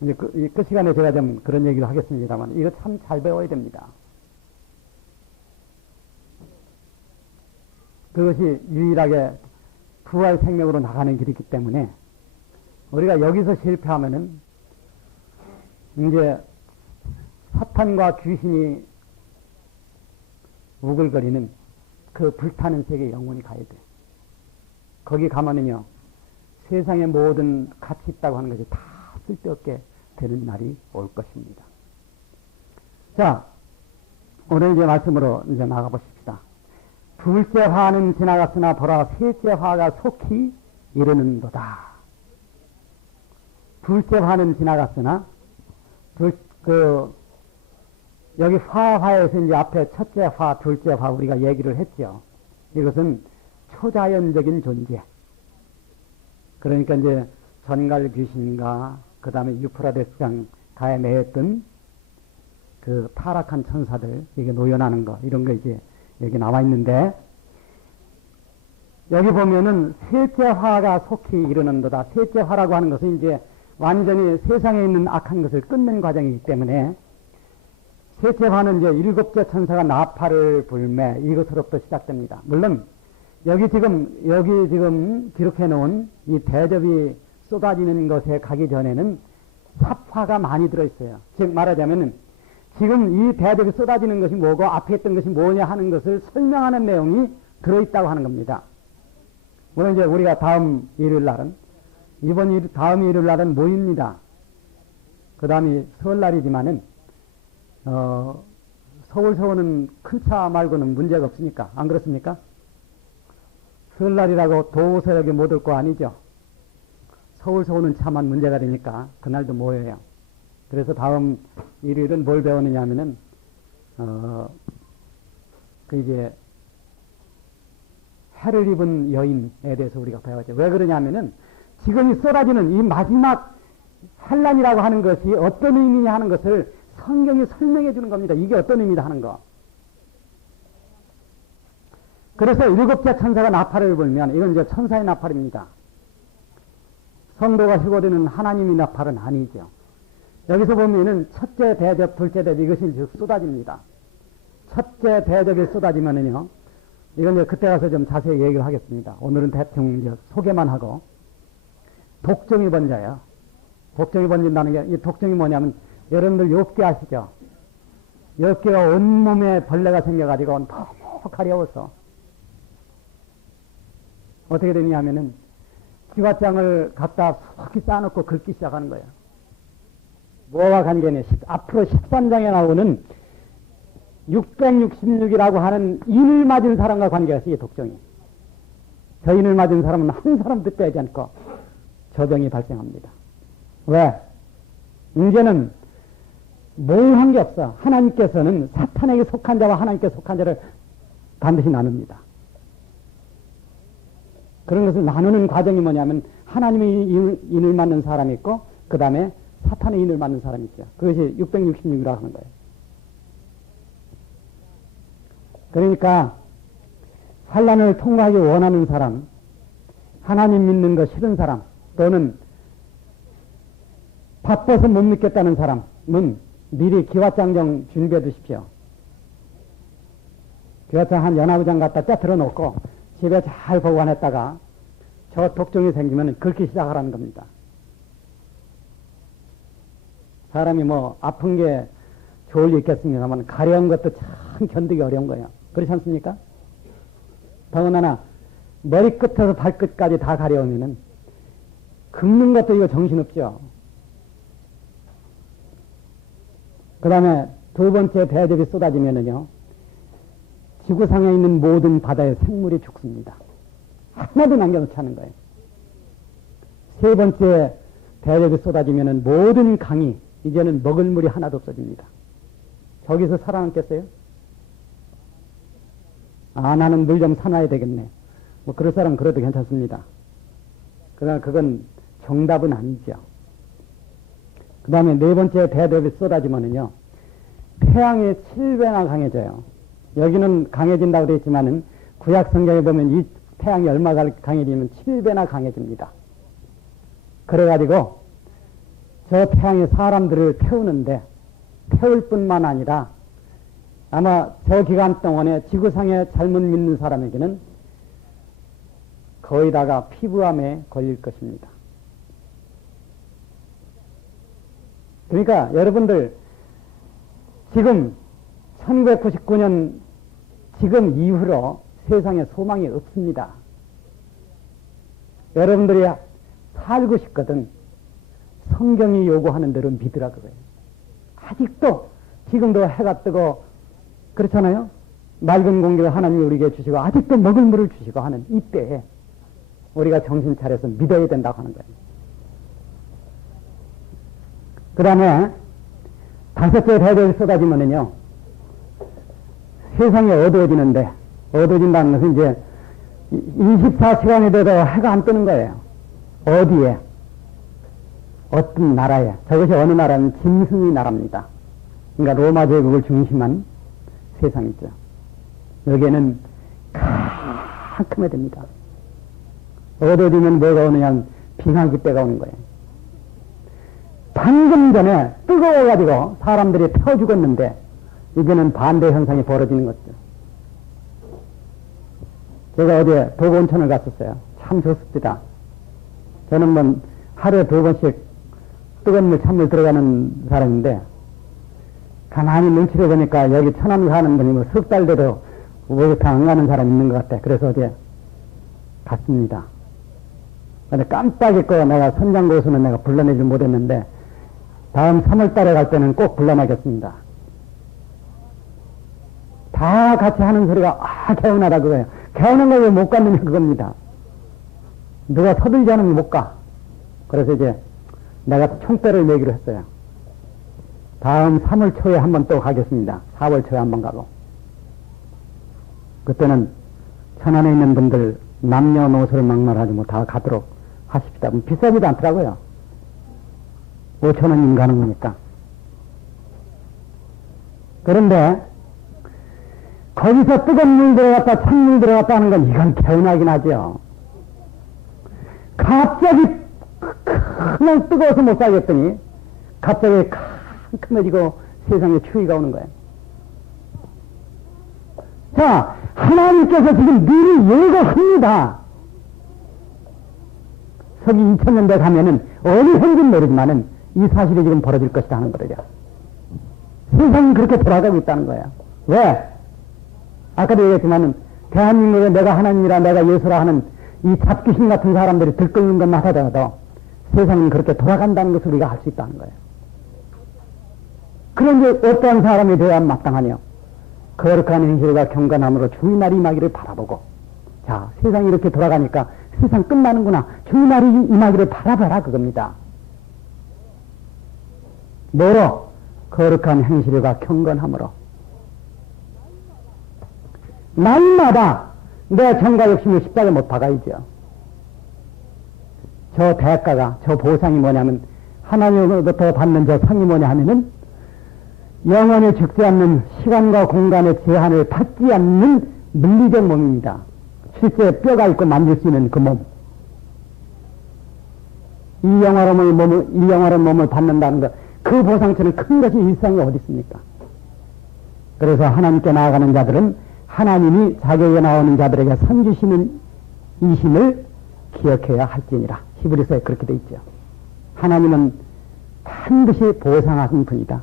이제 그 시간에 제가 좀 그런 얘기를 하겠습니다만 이거 참 잘 배워야 됩니다. 그것이 유일하게 부활 생명으로 나가는 길이기 때문에 우리가 여기서 실패하면은 이제 사탄과 귀신이 우글거리는 그 불타는 세계에 영원히 가야 돼. 거기 가면은요, 세상의 모든 가치 있다고 하는 것이 다 쓸데없게 되는 날이 올 것입니다. 자, 오늘 이제 말씀으로 이제 나가보십시다. 둘째 화는 지나갔으나 보라, 셋째 화가 속히 이르는도다. 둘째 화는 지나갔으나, 여기 화에서 이제 앞에 첫째 화, 둘째 화 우리가 얘기를 했죠. 이것은 초자연적인 존재. 그러니까 이제 전갈 귀신과 그 다음에 유프라데스 강 가에 매였던 그 타락한 천사들, 이게 노연하는 거, 이런 거 이제 여기 나와 있는데, 여기 보면은 셋째 화가 속히 이르는도다. 셋째 화라고 하는 것은 이제 완전히 세상에 있는 악한 것을 끊는 과정이기 때문에, 셋째 화는 이제 일곱째 천사가 나팔을 불매, 이것으로부터 시작됩니다. 물론 여기 지금 기록해 놓은 이 대접이 쏟아지는 것에 가기 전에는 삽화가 많이 들어있어요. 즉 말하자면은 지금 이 대접이 쏟아지는 것이 뭐고 앞에 있던 것이 뭐냐 하는 것을 설명하는 내용이 들어있다고 하는 겁니다. 물론 이제 우리가 다음 일요일 날은 모입니다. 그 다음이 설날이지만은 서울서원은 큰 차 말고는 문제가 없으니까, 안 그렇습니까? 설날이라고 도서역에 못 올 거 아니죠? 서울서원은 차만 문제가 되니까 그날도 모여요. 그래서 다음 일요일은 뭘 배우느냐 하면은 이제 해를 입은 여인에 대해서 우리가 배워야죠. 왜 그러냐면은 지금 이 쏟아지는 이 마지막 환란이라고 하는 것이 어떤 의미냐 하는 것을 성경이 설명해 주는 겁니다. 이게 어떤 의미다 하는 거. 그래서 일곱째 천사가 나팔을 불면 이건 이제 천사의 나팔입니다. 성도가 휴거되는 하나님의 나팔은 아니죠. 여기서 보면은 첫째 대접, 둘째 대접 이것이 즉 쏟아집니다. 첫째 대접이 쏟아지면은요, 이건 이제 그때 가서 좀 자세히 얘기를 하겠습니다. 오늘은 대충 이제 소개만 하고, 독종이 번져요. 독종이 번진다는 게, 이 독종이 뭐냐면 여러분들 욥기 아시죠? 욥기가 온몸에 벌레가 생겨가지고 너무 가려워서 어떻게 되냐 하면은 기와장을 갖다 속히 쌓아놓고 긁기 시작하는 거예요. 뭐와 관계냐? 앞으로 13장에 나오는 666이라고 하는 인을 맞은 사람과 관계가 있어요. 이 독종이. 저 인을 맞은 사람은 한 사람도 빼지 않고 저 병이 발생합니다. 왜? 이제는 몽한 게 없어. 하나님께서는 사탄에게 속한 자와 하나님께 속한 자를 반드시 나눕니다. 그런 것을 나누는 과정이 뭐냐면 하나님의 인을 맞는 사람이 있고 그 다음에 사탄의 인을 맞는 사람이 있죠. 그것이 666이라고 하는 거예요. 그러니까 환난을 통과하기 원하는 사람, 하나님 믿는 거 싫은 사람, 또는 바빠서 못 믿겠다는 사람은 미리 기와장정 준비해 두십시오. 기와장 한 연화부장 갖다 짜 놓고 집에 잘 보관했다가 저 독종이 생기면 긁기 시작하라는 겁니다. 사람이 뭐 아픈 게 좋을 리 있겠습니다만 가려운 것도 참 견디기 어려운 거예요. 그렇지 않습니까? 더군다나 머리끝에서 발끝까지 다 가려우면은 긁는 것도 이거 정신없죠. 그 다음에 두 번째 대접이 쏟아지면은요, 지구상에 있는 모든 바다의 생물이 죽습니다. 하나도 남겨놓지 않은 거예요. 세 번째 대접이 쏟아지면은 모든 강이 이제는 먹을 물이 하나도 없어집니다. 저기서 살아남겠어요? 아, 나는 물 좀 사놔야 되겠네. 뭐 그럴 사람 그래도 괜찮습니다. 그러나 그건 정답은 아니죠. 그 다음에 네 번째 대접이 쏟아지면은요, 태양이 7배나 강해져요. 여기는 강해진다고 되어 있지만은 구약 성경에 보면 이 태양이 얼마나 강해지면 7배나 강해집니다. 그래가지고 저 태양이 사람들을 태우는데 태울 뿐만 아니라 아마 저 기간 동안에 지구상에 잘못 믿는 사람에게는 거의 다가 피부암에 걸릴 것입니다. 그러니까 여러분들 지금 1999년 지금 이후로 세상에 소망이 없습니다. 여러분들이 살고 싶거든 성경이 요구하는 대로 믿으라 그거예요. 아직도 지금도 해가 뜨고 그렇잖아요. 맑은 공기를 하나님이 우리에게 주시고 아직도 먹을 물을 주시고 하는 이때에 우리가 정신 차려서 믿어야 된다고 하는 거예요. 그 다음에 다섯째 대접이 쏟아지면은요, 세상이 어두워지는데, 어두워진다는 것은 이제 24시간이 돼도 해가 안 뜨는 거예요. 어디에? 어떤 나라에? 저것이 어느 나라는 짐승의 나라입니다. 그러니까 로마 제국을 중심한 세상이죠. 여기에는 캄캄해집니다. 어두워지면 뭐가 오느냐? 빙하기 때가 오는 거예요. 방금 전에 뜨거워가지고 사람들이 태워 죽었는데 이제는 반대 현상이 벌어지는 거죠. 제가 어제 도봉천을 갔었어요. 참 좋습니다. 저는 뭐 하루에 2번씩 뜨거운 물, 찬물 들어가는 사람인데 가만히 눈치를 보니까 여기 천안 사는 분이 뭐 석 달 돼도 목욕탕 안 가는 사람 있는 것 같아. 그래서 어제 갔습니다. 근데 깜빡 잊고 내가 선장고수는 내가 불러내질 못했는데 다음 3월 달에 갈 때는 꼭 불러내겠습니다. 다 같이 하는 소리가 개운하다 그거예요. 개운한 거 왜 못 갔느냐 그겁니다. 누가 서둘지 않으면 못 가. 그래서 이제 내가 총대를 내기로 했어요. 다음 3월 초에 한번 또 가겠습니다. 4월 초에 한번 가고. 그때는 천안에 있는 분들 남녀노소를 막말하지 뭐 다 가도록 하십시다. 비싸지도 않더라고요. 5,000원이면 가는 거니까. 그런데 거기서 뜨거운 물 들어갔다 찬물 들어갔다 하는 건 이건 개운하긴 하죠. 갑자기 그냥 뜨거워서 못 살겠더니 갑자기 캄캄해지고 세상에 추위가 오는 거예요. 자, 하나님께서 지금 미리 예고합니다. 서기 2000년대 가면은 어느 현진 모르지만은 이 사실이 지금 벌어질 것이다 하는 거죠. 세상이 그렇게 돌아가고 있다는 거야. 왜? 아까도 얘기했지만은 대한민국에 내가 하나님이라 내가 예수라 하는 이 잡귀신 같은 사람들이 들끓는 것만 하더라도 세상은 그렇게 돌아간다는 것을 우리가 알 수 있다는 거예요. 그런데 어떠한 사람이 되어야 마땅하냐? 거룩한 행실과 경건함으로 주의 날이 임하기를 바라보고, 자, 세상이 이렇게 돌아가니까 세상 끝나는구나. 주의 날이 임하기를 바라봐라 그겁니다. 뭐로? 거룩한 행실과 경건함으로. 날마다 내 정과 욕심을 십자가에 못 박아야죠. 저 대가가, 저 보상이 뭐냐면, 하나님으로부터 받는 저 상이 뭐냐 하면은, 영원히 죽지 않는 시간과 공간의 제한을 받지 않는 물리적 몸입니다. 실제 뼈가 있고 만질 수 있는 그 몸. 이 영화로운 몸을 받는다는 것, 그 보상처럼 큰 것이 일상에 어디 있습니까? 그래서 하나님께 나아가는 자들은 하나님이 자기에게 나오는 자들에게 선 주시는 이 힘을 기억해야 할지니라. 히브리서에 그렇게 되어 있죠. 하나님은 반드시 보상하신 분이다.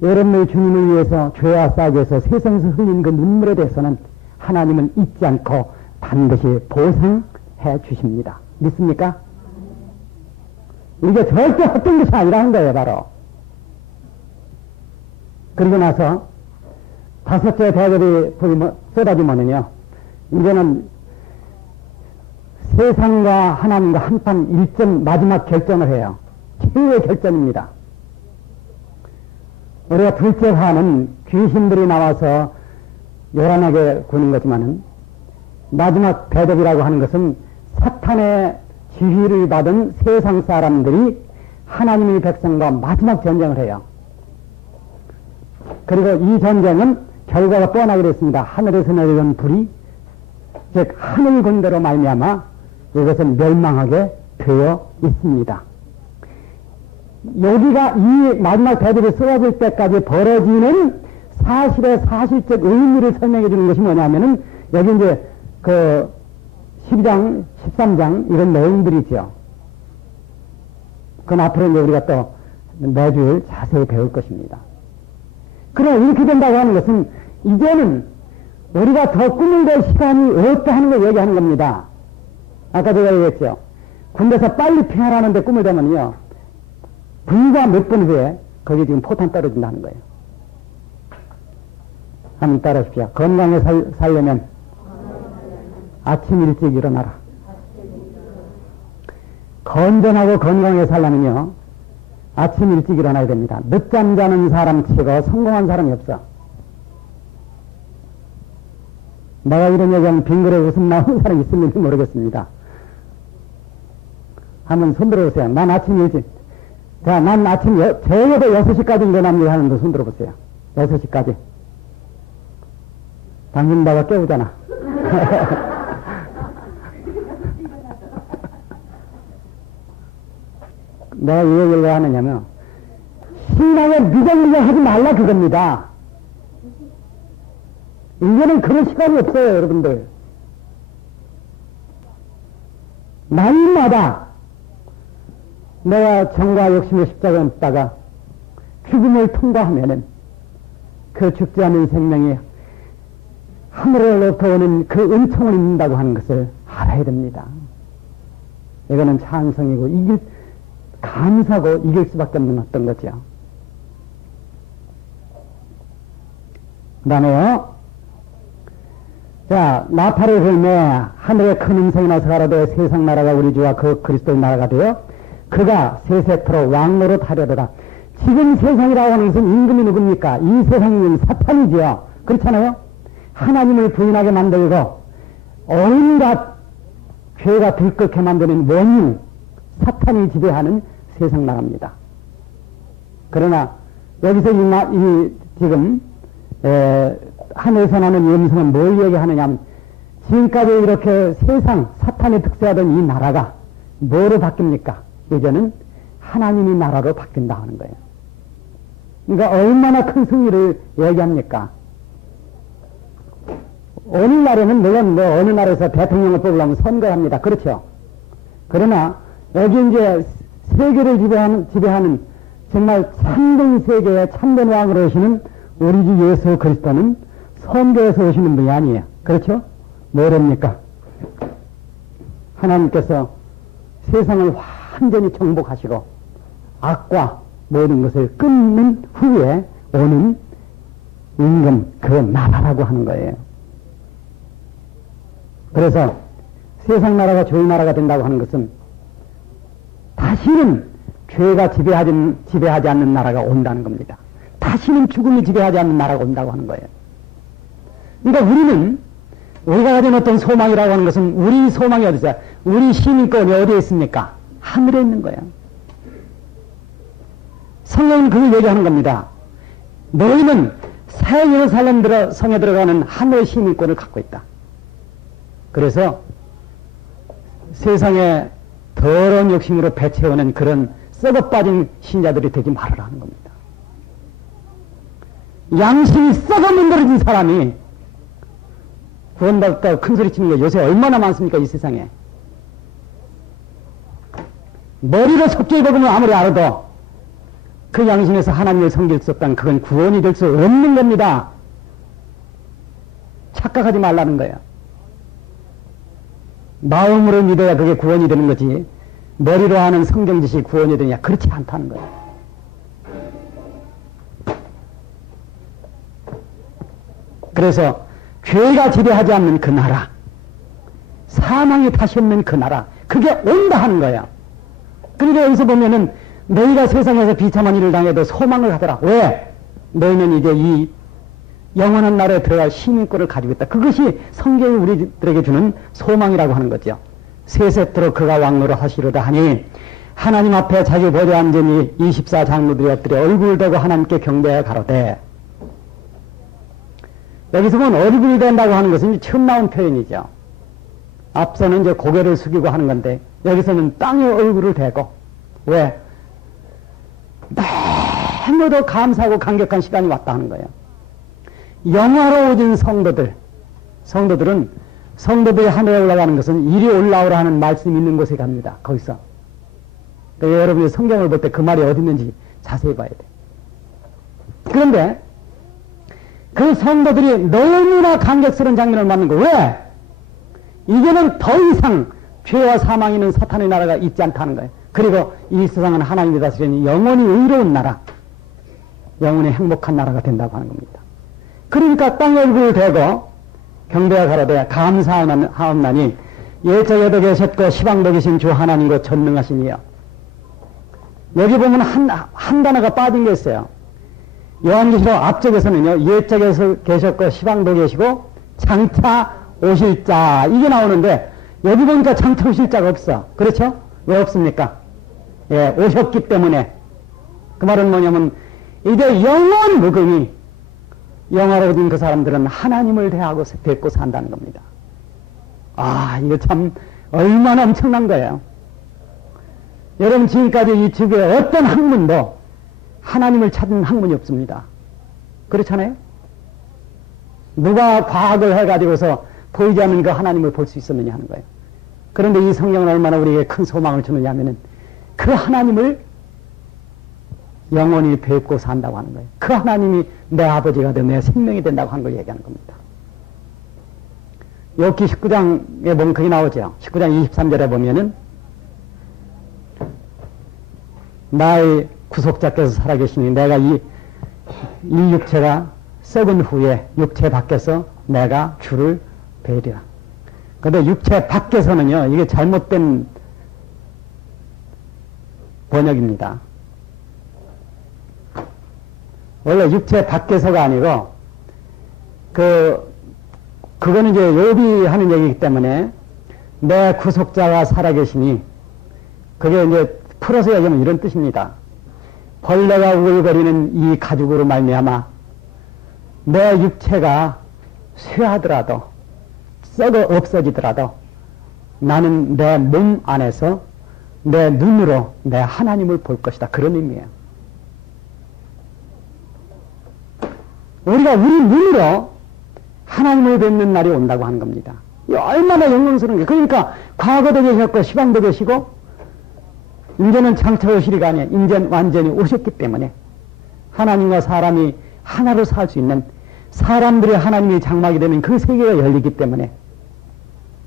여러분의 주님을 위해서 죄와 싸기 위해서 세상에서 흘린 그 눈물에 대해서는 하나님은 잊지 않고 반드시 보상해 주십니다. 믿습니까? 이게 절대 헛된 것이 아니라는 거예요, 바로. 그리고 나서 다섯째 대접이 쏟아지면은요, 이제는 세상과 하나님과 한판 일전 마지막 결전을 해요. 최후의 결전입니다. 우리가 둘째 화는 귀신들이 나와서 요란하게 구는 거지만은 마지막 대접이라고 하는 것은 사탄의 지휘를 받은 세상 사람들이 하나님의 백성과 마지막 전쟁을 해요. 그리고 이 전쟁은 결과가 뻔하게 됐습니다. 하늘에서 내려온 불이, 즉 하늘 군대로 말미암아 이것은 멸망하게 되어 있습니다. 여기가 이 마지막 대접이 쏟아질 때까지 벌어지는 사실의 사실적 의미를 설명해 주는 것이 뭐냐면은, 여기 이제 그 12장, 13장 이런 내용들이죠. 그건 앞으로 이제 우리가 또 매주 자세히 배울 것입니다. 그러나 이렇게 된다고 하는 것은 이제는 우리가 더 꿈을 댈 시간이 없다 하는 걸 얘기하는 겁니다. 아까 제가 얘기했죠. 군대에서 빨리 피하라는데 꿈을 대면요, 불과 몇 분 후에 거기 지금 포탄 떨어진다는 거예요. 한번 따라하십시오. 건강에 살려면 아침 일찍 일어나라. 건전하고 건강하게 살려면요, 아침 일찍 일어나야 됩니다. 늦잠 자는 사람 치고 성공한 사람이 없어. 내가 이런 얘기하면 빙그레 웃음 나오는 사람이 있을지 모르겠습니다. 한번 손 들어보세요. 난 아침 일찍. 자, 난 아침 적어도 6시까지 일어납니다 하는데 손 들어보세요. 6시까지. 당신 나가 깨우잖아. 내가 이 얘기를 왜 하느냐면, 신앙에 미적미적 하지 말라 그겁니다. 이제는 그런 시간이 없어요, 여러분들. 날마다 내가 정과 욕심의 십자가에 묻다가 죽음을 통과하면은 그 죽지 않은 생명이 하늘로부터 오는 그 은총을 입는다고 하는 것을 알아야 됩니다. 이거는 찬성이고 감사고 이길 수밖에 없는 어떤 거죠. 그 다음에요. 자, 나팔을 불매 하늘에 큰 음성이 나서 가라되 세상 나라가 우리 주와 그 그리스도의 나라가 되어 그가 세세토록 왕노릇 하려더라. 지금 세상이라고 하는 것은 임금이 누굽니까? 이 세상은 사탄이지요. 그렇잖아요? 하나님을 부인하게 만들고 온갖 죄가 들끓게 만드는 원인, 사탄이 지배하는 세상 나라입니다. 그러나 여기서 지금 하늘에서 나는 이 음성은 뭘 얘기하느냐 하면, 지금까지 이렇게 세상 사탄이 득세하던 이 나라가 뭐로 바뀝니까? 이제는 하나님의 나라로 바뀐다 하는 거예요. 그러니까 얼마나 큰 승리를 얘기합니까? 오늘날에는 물론 어느 나라에서 대통령을 뽑으려면 선거합니다. 그렇죠? 그러나 여기 이제 세계를 지배하는 정말 참된 세계의 참된 왕으로 오시는 우리 주 예수 그리스도는 선교에서 오시는 분이 아니에요. 그렇죠? 뭐랍니까? 하나님께서 세상을 완전히 정복하시고 악과 모든 것을 끊는 후에 오는 임금, 그 나라라고 하는 거예요. 그래서 세상 나라가 주의 나라가 된다고 하는 것은 다시는 죄가 지배하지 않는 나라가 온다는 겁니다. 다시는 죽음이 지배하지 않는 나라가 온다고 하는 거예요. 그러니까 우리가 가진 어떤 소망이라고 하는 것은, 우리 소망이 어디 있어요? 우리 시민권이 어디에 있습니까? 하늘에 있는 거야. 성경은 그걸 얘기하는 겁니다. 너희는 새 예루살렘 성에 들어가는 하늘의 시민권을 갖고 있다. 그래서 세상에 더러운 욕심으로 배채우는 그런 썩어빠진 신자들이 되지 말아라 하는 겁니다. 양심이 썩어 문드러진 사람이 구원받았다고 큰소리 치는 게 요새 얼마나 많습니까, 이 세상에. 머리로 속죄 먹으면 아무리 알아도 그 양심에서 하나님을 섬길 수 없다면 그건 구원이 될 수 없는 겁니다. 착각하지 말라는 거예요. 마음으로 믿어야 그게 구원이 되는 거지, 머리로 하는 성경 지식이 구원이 되냐, 그렇지 않다는 거예요. 그래서 죄가 지배하지 않는 그 나라, 사망이 다시 없는 그 나라, 그게 온다 하는 거예요. 그러니까 여기서 보면은 너희가 세상에서 비참한 일을 당해도 소망을 가져라. 왜? 너희는 이제 이 영원한 나라에 들어갈 시민권을 가지고 있다. 그것이 성경이 우리들에게 주는 소망이라고 하는 거죠. 세세토록 그가 왕노로 하시려다 하니 하나님 앞에 자기 보좌 앉으니 24장로들이 엎드려 얼굴 대고 하나님께 경배하여 가로되. 여기서 보면 얼굴이 된다고 하는 것은 이제 처음 나온 표현이죠. 앞서는 이제 고개를 숙이고 하는 건데 여기서는 땅에 얼굴을 대고. 왜? 너무도 감사하고 감격한 시간이 왔다 하는 거예요. 영화로워진 성도들은 성도들이 하늘에 올라가는 것은 이리 올라오라 하는 말씀이 있는 곳에 갑니다. 거기서. 그러니까 여러분이 성경을 볼 때 그 말이 어디 있는지 자세히 봐야 돼. 그런데 그 성도들이 너무나 감격스러운 장면을 맞는 거. 왜? 이제는 더 이상 죄와 사망이 있는 사탄의 나라가 있지 않다는 거예요. 그리고 이 세상은 하나님이 다스리는 영원히 의로운 나라, 영원히 행복한 나라가 된다고 하는 겁니다. 그러니까 땅에 얼굴을 대고 경배하 가로되 감사하옵나니 예적에도 계셨고 시방도 계신 주 하나님과 전능하시니요. 여기 보면 한 단어가 빠진 게 있어요. 요한계시록 앞쪽에서는요, 예적에서 계셨고 시방도 계시고 장차 오실 자, 이게 나오는데 여기 보니까 장차 오실 자가 없어. 그렇죠? 왜 없습니까? 예, 오셨기 때문에. 그 말은 뭐냐면 이제 영원 무금이 영화로워진 그 사람들은 하나님을 대하고 뵙고 산다는 겁니다. 아, 이거 참 얼마나 엄청난 거예요. 여러분, 지금까지 이 지구에 어떤 학문도 하나님을 찾는 학문이 없습니다. 그렇잖아요? 누가 과학을 해가지고서 보이지 않는 그 하나님을 볼 수 있었느냐 하는 거예요. 그런데 이 성경은 얼마나 우리에게 큰 소망을 주느냐 하면은 그 하나님을 영원히 뵙고 산다고 하는 거예요. 그 하나님이 내 아버지가 되고 내 생명이 된다고 하는 걸 얘기하는 겁니다. 욥기 19장에 보면 그게 나오죠. 19장 23절에 보면은 나의 구속자께서 살아계시니 내가 이 육체가 썩은 후에 육체 밖에서 내가 주를 뵈리라. 그런데 육체 밖에서는요, 이게 잘못된 번역입니다. 원래 육체 밖에서가 아니고 그거는 이제 욥이 하는 얘기이기 때문에 내 구속자가 살아계시니, 그게 이제 풀어서 얘기하면 이런 뜻입니다. 벌레가 우글거리는 이 가죽으로 말미암아 내 육체가 쇠하더라도 썩어 없어지더라도 나는 내 몸 안에서 내 눈으로 내 하나님을 볼 것이다. 그런 의미예요. 우리가 우리 눈으로 하나님을 뵙는 날이 온다고 하는 겁니다. 얼마나 영광스러운 게. 그러니까 과거도 계셨고 시방도 계시고 이제는 장차 오시리가 아니에요. 이제는 완전히 오셨기 때문에 하나님과 사람이 하나로 살 수 있는, 사람들이 하나님이 장막이 되면 그 세계가 열리기 때문에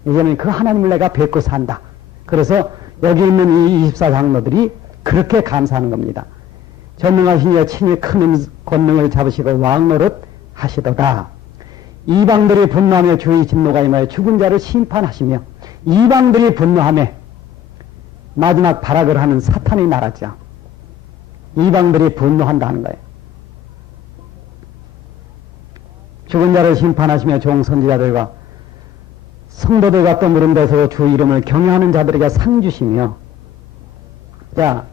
이제는 그 하나님을 내가 뵙고 산다. 그래서 여기 있는 이 24장로들이 그렇게 감사하는 겁니다. 전능하신 이여 친히 큰 권능을 잡으시고 왕노릇 하시도다. 이방들이 분노하며 주의 진노가 임하여 죽은 자를 심판하시며, 이방들이 분노하며 마지막 발악을 하는 사탄의 나라죠. 이방들이 분노한다는 거예요. 죽은 자를 심판하시며 종 선지자들과 성도들과 또 물은 데서 주 이름을 경외하는 자들에게 상 주시며, 자,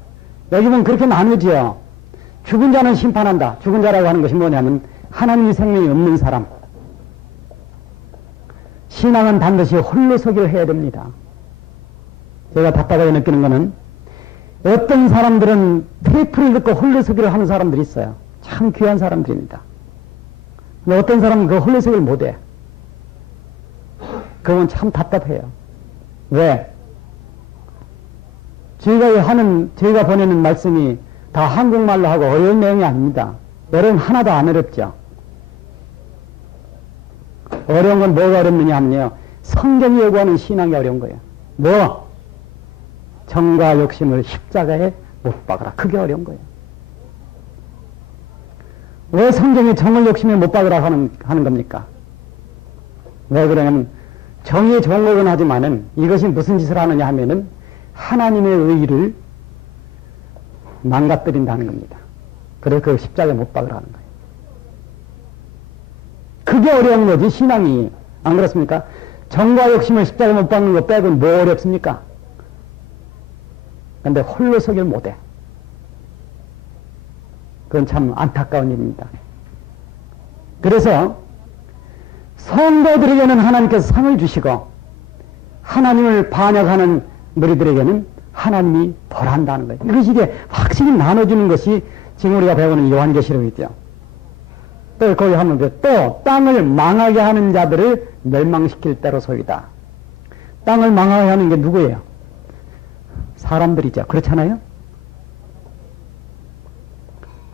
여기 보면 그렇게 나누지요. 죽은 자는 심판한다. 죽은 자라고 하는 것이 뭐냐면 하나님의 생명이 없는 사람. 신앙은 반드시 홀로서기를 해야 됩니다. 제가 답답하게 느끼는 것은 어떤 사람들은 테이프를 듣고 홀로서기를 하는 사람들이 있어요. 참 귀한 사람들입니다. 근데 어떤 사람은 그 홀로서기를 못해. 그건 참 답답해요. 왜? 저희가 보내는 말씀이 다 한국말로 하고 어려운 내용이 아닙니다. 여러분 하나도 안 어렵죠? 어려운 건 뭐가 어렵느냐 하면요. 성경이 요구하는 신앙이 어려운 거예요. 뭐? 정과 욕심을 십자가에 못 박으라. 그게 어려운 거예요. 왜 성경이 정을 욕심에 못 박으라 하는 겁니까? 왜 그러냐면 정이 좋은 거긴 하지만은 이것이 무슨 짓을 하느냐 하면은 하나님의 의의를 망가뜨린다는 겁니다. 그래서 그 십자가에 못 박으라 하는 거예요. 그게 어려운 거지, 신앙이. 안 그렇습니까? 정과 욕심을 십자가에 못 박는 거 빼고는 뭐 어렵습니까? 근데 홀로 서기를 못해. 그건 참 안타까운 일입니다. 그래서 성도들에게는 하나님께서 상을 주시고 하나님을 반역하는 무리들에게는 하나님이 벌한다는 거예요. 이것이 이제 확실히 나눠주는 것이 지금 우리가 배우는 요한계시록이죠. 또 거기 하면 또 땅을 망하게 하는 자들을 멸망시킬 때로소이다. 땅을 망하게 하는 게 누구예요? 사람들이죠. 그렇잖아요?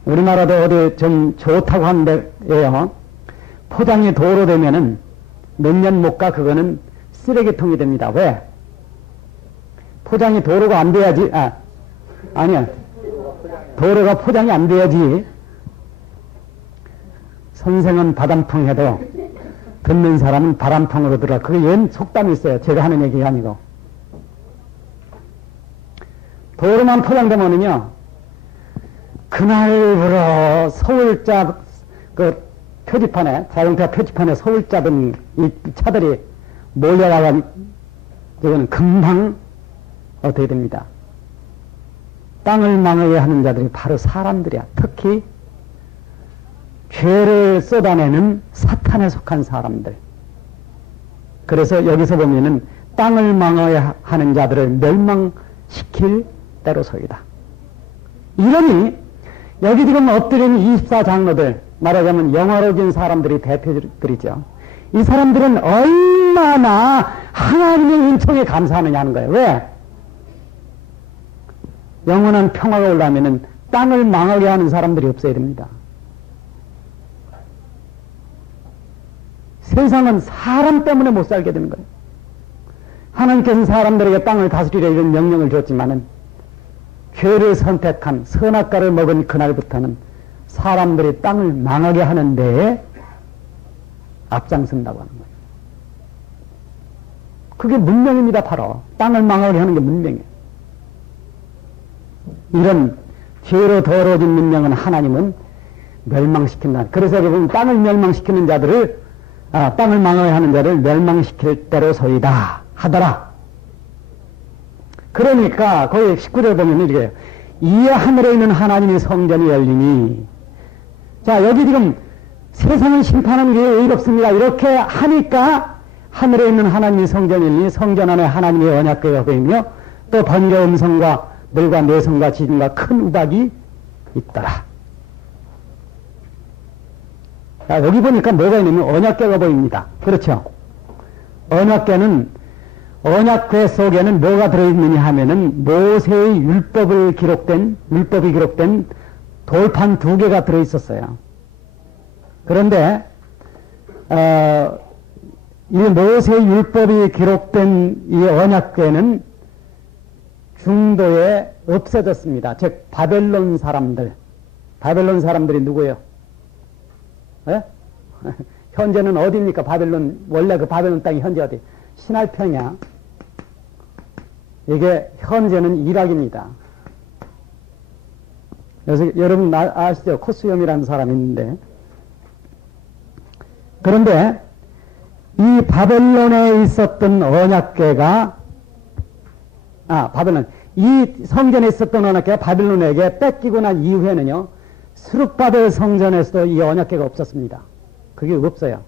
우리나라도 어디 좀 좋다고 하는데요. 포장이 도로 되면은 몇 년 못 가 그거는 쓰레기통이 됩니다. 왜? 포장이 도로가 안 돼야지, 아니야. 도로가 포장이 안 돼야지. 선생은 바람풍 해도 듣는 사람은 바람풍으로 들어. 그게 웬 속담이 있어요. 제가 하는 얘기가 아니고. 도로만 포장되면은요, 그날부로 서울자, 표지판에, 자동차 표지판에 서울자든 이 차들이 몰려가면, 이거는 금방 어떻게 됩니다. 땅을 망하게 하는 자들이 바로 사람들이야. 특히 죄를 쏟아내는 사탄에 속한 사람들. 그래서 여기서 보면은 땅을 망하게 하는 자들을 멸망시킬 때로소이다. 이러니 여기 지금 엎드린 24장로들, 말하자면 영화로진 사람들이 대표들이죠. 이 사람들은 얼마나 하나님의 은총에 감사하느냐 하는 거예요. 왜? 영원한 평화가 오려면은 땅을 망하게 하는 사람들이 없어야 됩니다. 세상은 사람 때문에 못 살게 되는 거예요. 하나님께서는 사람들에게 땅을 다스리려 이런 명령을 줬지만은 죄를 선택한 선악과를 먹은 그날부터는 사람들이 땅을 망하게 하는 데에 앞장선다고 하는 거예요. 그게 문명입니다. 바로 땅을 망하게 하는 게 문명이에요. 이런 죄로 더러워진 문명은 하나님은 멸망시킨다. 그래서 여러분 땅을 멸망시키는 자들을 땅을 망하게 하는 자를 멸망시킬 때로소이다 하더라. 그러니까 거기 19절 보면 이렇게 이에 하늘에 있는 하나님의 성전이 열리니, 자 여기 지금 세상을 심판하는 게 의롭습니다 이렇게 하니까 하늘에 있는 하나님의 성전이 열리니 성전 안에 하나님의 언약궤가 보이며 또 번개 음성과 물과 내성과 지진과 큰 우박이 있더라. 자, 여기 보니까 뭐가 있냐면 언약궤가 보입니다. 그렇죠? 언약궤 속에는 뭐가 들어있느냐 하면은 모세의 율법이 기록된 돌판 2개가 들어있었어요. 그런데 이 모세의 율법이 기록된 이 언약궤는 중도에 없어졌습니다. 즉 바벨론 사람들이 누구예요? 예? 현재는 어디입니까? 원래 그 바벨론 땅이 현재 어디? 신할평이야. 이게 현재는 이락입니다. 그래서 여러분 아시죠? 코스염이라는 사람이 있는데, 그런데 이 바벨론에 있었던 언약궤가 바벨론, 이 성전에 있었던 언약궤가 바빌론에게 뺏기고 난 이후에는요, 스룹바벨 성전에서도 이 언약궤가 없었습니다. 그게 없어요.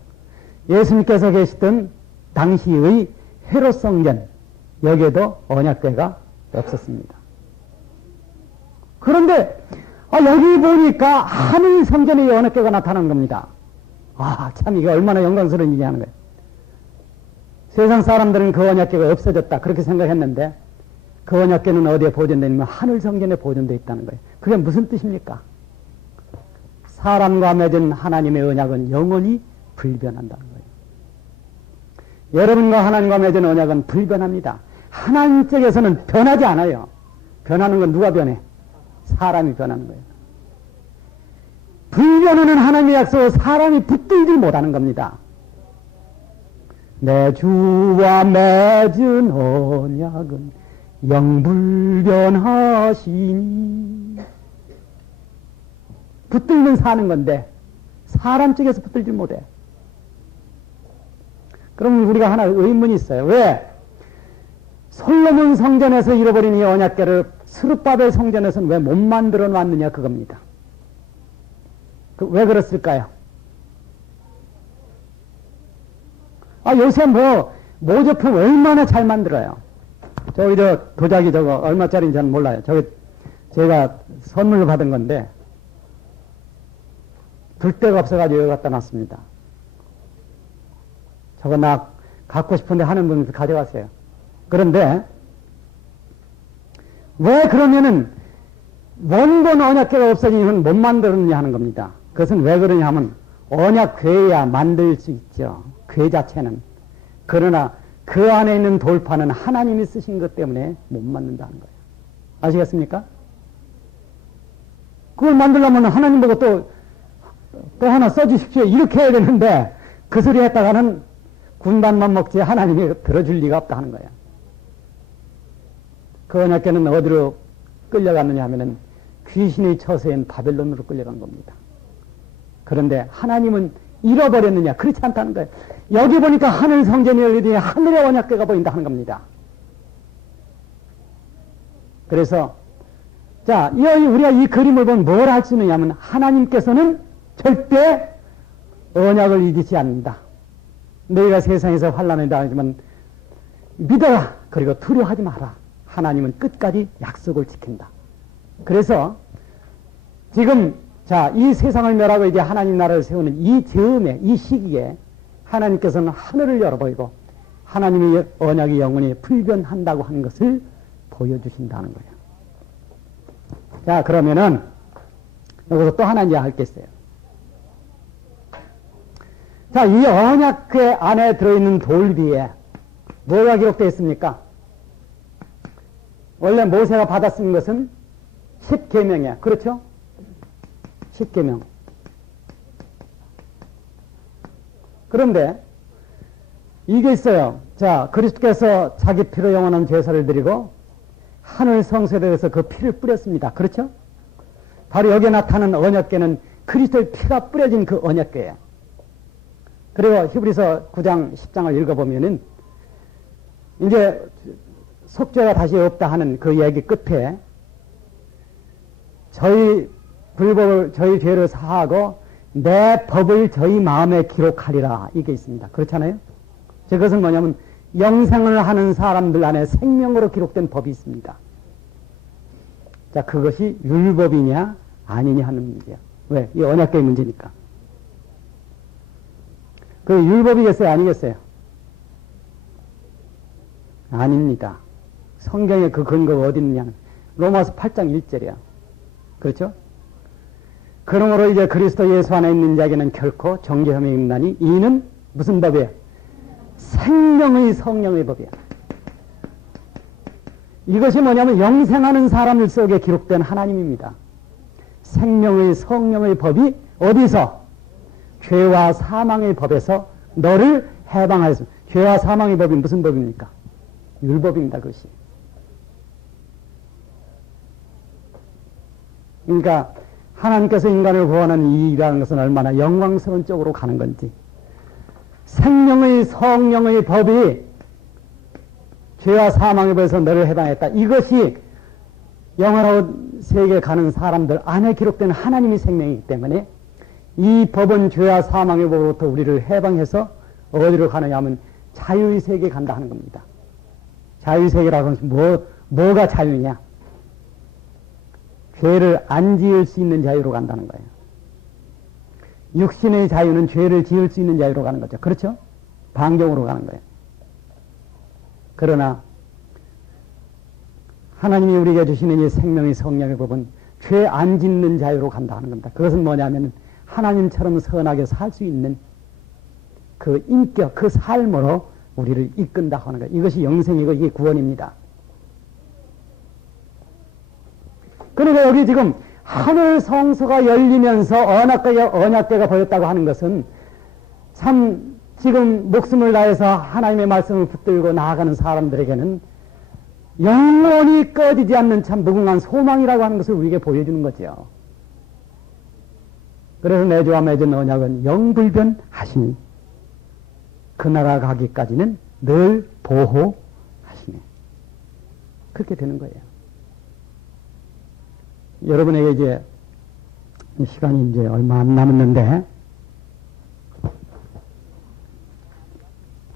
예수님께서 계시던 당시의 헤롯 성전, 여기에도 언약궤가 없었습니다. 그런데 여기 보니까 하늘 성전에 이 언약궤가 나타난 겁니다. 참 이게 얼마나 영광스러운 일이 하는 거예요. 세상 사람들은 그 언약궤가 없어졌다 그렇게 생각했는데 그 언약궤는 어디에 보존되어 있냐면 하늘 성전에 보존되어 있다는 거예요. 그게 무슨 뜻입니까? 사람과 맺은 하나님의 언약은 영원히 불변한다는 거예요. 여러분과 하나님과 맺은 언약은 불변합니다. 하나님 쪽에서는 변하지 않아요. 변하는 건 누가 변해? 사람이 변하는 거예요. 불변하는 하나님의 약속을 사람이 붙들지 못하는 겁니다. 내 주와 맺은 언약은 영불변하시니. 붙들면 사는 건데 사람 쪽에서 붙들지 못해. 그럼 우리가 하나 의문이 있어요. 왜? 솔로몬 성전에서 잃어버린 이 언약궤를 스룹바벨 성전에서는 왜 못 만들어 놨느냐 그겁니다. 왜 그랬을까요? 요새 모조품 얼마나 잘 만들어요. 저기 도자기 저거 얼마짜리인지 잘 몰라요. 제가 선물로 받은 건데 둘 데가 없어가지고 여기 갖다 놨습니다. 저거 나 갖고 싶은데 하는 분들 가져가세요. 그런데 왜 그러면은 원본 언약궤가 없어진 이유는 못 만들었느냐 하는 겁니다. 그것은 왜 그러냐 하면 언약궤야 만들 수 있죠. 궤 자체는. 그러나 그 안에 있는 돌판은 하나님이 쓰신 것 때문에 못 만든다는 거예요. 아시겠습니까? 그걸 만들려면 하나님 보고 또 하나 써주십시오. 이렇게 해야 되는데 그 소리 했다가는 군단만 먹지 하나님이 들어줄 리가 없다 하는 거예요. 그 언약궤는 어디로 끌려갔느냐 하면은 귀신의 처소인 바벨론으로 끌려간 겁니다. 그런데 하나님은 잃어버렸느냐? 그렇지 않다는 거예요. 여기 보니까 하늘 성전이 열리더니 하늘의 언약궤가 보인다 하는 겁니다. 그래서 우리가 이 그림을 보면 뭘 할 수 있느냐면 하나님께서는 절대 언약을 잊지 않는다. 너희가 세상에서 환난을 당하지만 믿어라. 그리고 두려워하지 마라. 하나님은 끝까지 약속을 지킨다. 그래서 지금 이 세상을 멸하고 이제 하나님 나라를 세우는 이 즈음에 이 시기에 하나님께서는 하늘을 열어보이고 하나님의 언약이 영원히 불변한다고 하는 것을 보여주신다는 거예요. 그러면은 여기서 또 하나 이야기할 게 있어요. 이 언약궤 안에 들어있는 돌비에 뭐가 기록되어 있습니까? 원래 모세가 받았은 것은 10계명이야. 그렇죠? 10계명. 그런데 이게 있어요. 그리스도께서 자기 피로 영원한 제사를 드리고 하늘 성소에서 그 피를 뿌렸습니다. 그렇죠? 바로 여기에 나타나는 언약궤는 그리스도의 피가 뿌려진 그 언약궤예요. 그리고 히브리서 9장 10장을 읽어보면은 이제 속죄가 다시 없다 하는 그 얘기 끝에 저희 불법을 저희 죄를 사하고 내 법을 저희 마음에 기록하리라 이게 있습니다. 그렇잖아요? 그것은 뭐냐면 영생을 하는 사람들 안에 생명으로 기록된 법이 있습니다. 그것이 율법이냐 아니냐 하는 문제야. 왜? 이 언약궤의 문제니까. 그 율법이겠어요? 아니겠어요? 아닙니다. 성경에 그 근거가 어디 있느냐. 로마서 8장 1절이야. 그렇죠? 그러므로 이제 그리스도 예수 안에 있는 자에게는 결코 정죄함이 없나니 이는 무슨 법이에요? 생명의 성령의 법이야. 이것이 뭐냐면 영생하는 사람들 속에 기록된 하나님입니다. 생명의 성령의 법이 어디서? 죄와 사망의 법에서 너를 해방하였습니다. 죄와 사망의 법이 무슨 법입니까? 율법입니다. 그것이. 그러니까 하나님께서 인간을 구원하는 이 일이라는 것은 얼마나 영광스러운 쪽으로 가는 건지. 생명의 성령의 법이 죄와 사망의 법에서 너를 해방했다. 이것이 영화로운 세계에 가는 사람들 안에 기록된 하나님의 생명이기 때문에 이 법은 죄와 사망의 법으로부터 우리를 해방해서 어디로 가느냐 하면 자유의 세계에 간다 하는 겁니다. 자유의 세계라고 하면 뭐가 자유냐? 죄를 안 지을 수 있는 자유로 간다는 거예요. 육신의 자유는 죄를 지을 수 있는 자유로 가는 거죠. 그렇죠? 방종으로 가는 거예요. 그러나 하나님이 우리에게 주시는 이 생명의 성령의 법은 죄 안 짓는 자유로 간다 하는 겁니다. 그것은 뭐냐면 하나님처럼 선하게 살 수 있는 그 인격, 그 삶으로 우리를 이끈다 하는 거예요. 이것이 영생이고 이게 구원입니다. 그러니까 여기 지금 하늘 성소가 열리면서 언약궤가 보였다고 하는 것은 참 지금 목숨을 다해서 하나님의 말씀을 붙들고 나아가는 사람들에게는 영원히 꺼지지 않는 참 무궁한 소망이라고 하는 것을 우리에게 보여주는 거죠. 그래서 내주와 맺은 언약은 영불변하시니 그 나라 가기까지는 늘 보호하시네. 그렇게 되는 거예요. 여러분에게 이제 시간이 이제 얼마 안 남았는데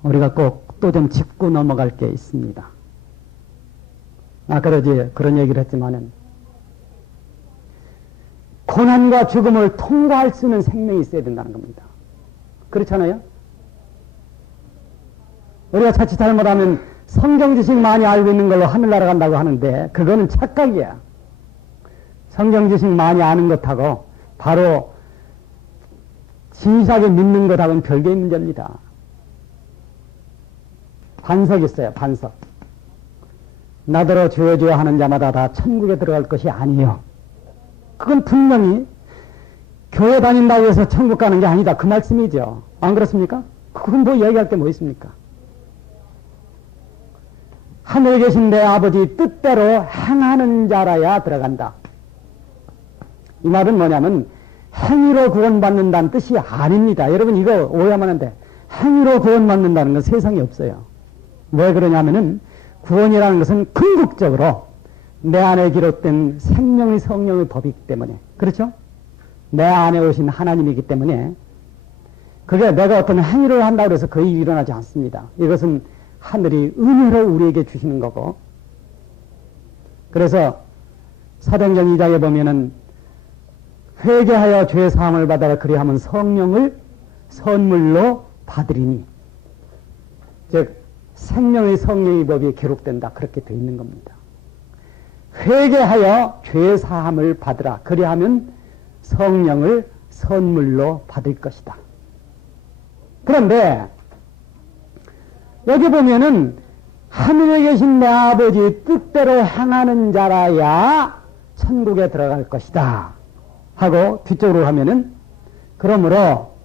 우리가 꼭 또 좀 짚고 넘어갈 게 있습니다. 아까도 이제 그런 얘기를 했지만은 고난과 죽음을 통과할 수 있는 생명이 있어야 된다는 겁니다. 그렇잖아요? 우리가 자칫 잘못하면 성경 지식 많이 알고 있는 걸로 하늘나라 간다고 하는데 그거는 착각이야. 성경 지식 많이 아는 것하고 바로 진실하게 믿는 것하고는 별개의 문제입니다. 반석이 있어요. 반석. 나더러 주여 주여 하는 자마다 다 천국에 들어갈 것이 아니요. 그건 분명히 교회 다닌다고 해서 천국 가는 게 아니다. 그 말씀이죠. 안 그렇습니까? 그건 뭐 얘기할 게 뭐 있습니까? 하늘에 계신 내 아버지 뜻대로 행하는 자라야 들어간다. 이 말은 뭐냐면 행위로 구원받는다는 뜻이 아닙니다. 여러분 이거 오해하면 안 돼. 행위로 구원받는다는 건 세상에 없어요. 왜 그러냐면은 구원이라는 것은 궁극적으로 내 안에 기록된 생명의 성령의 법이기 때문에 그렇죠? 내 안에 오신 하나님이기 때문에 그게 내가 어떤 행위를 한다고 해서 거의 일어나지 않습니다. 이것은 하늘이 은혜로 우리에게 주시는 거고 그래서 사도행전 2장에 보면은 회개하여 죄 사함을 받아라 그리하면 성령을 선물로 받으리니 즉 생명의 성령의 법이 기록된다 그렇게 되어 있는 겁니다. 회개하여 죄 사함을 받으라 그리하면 성령을 선물로 받을 것이다. 그런데 여기 보면은 하늘에 계신 내 아버지 뜻대로 행하는 자라야 천국에 들어갈 것이다 하고 뒤쪽으로 하면은 그러므로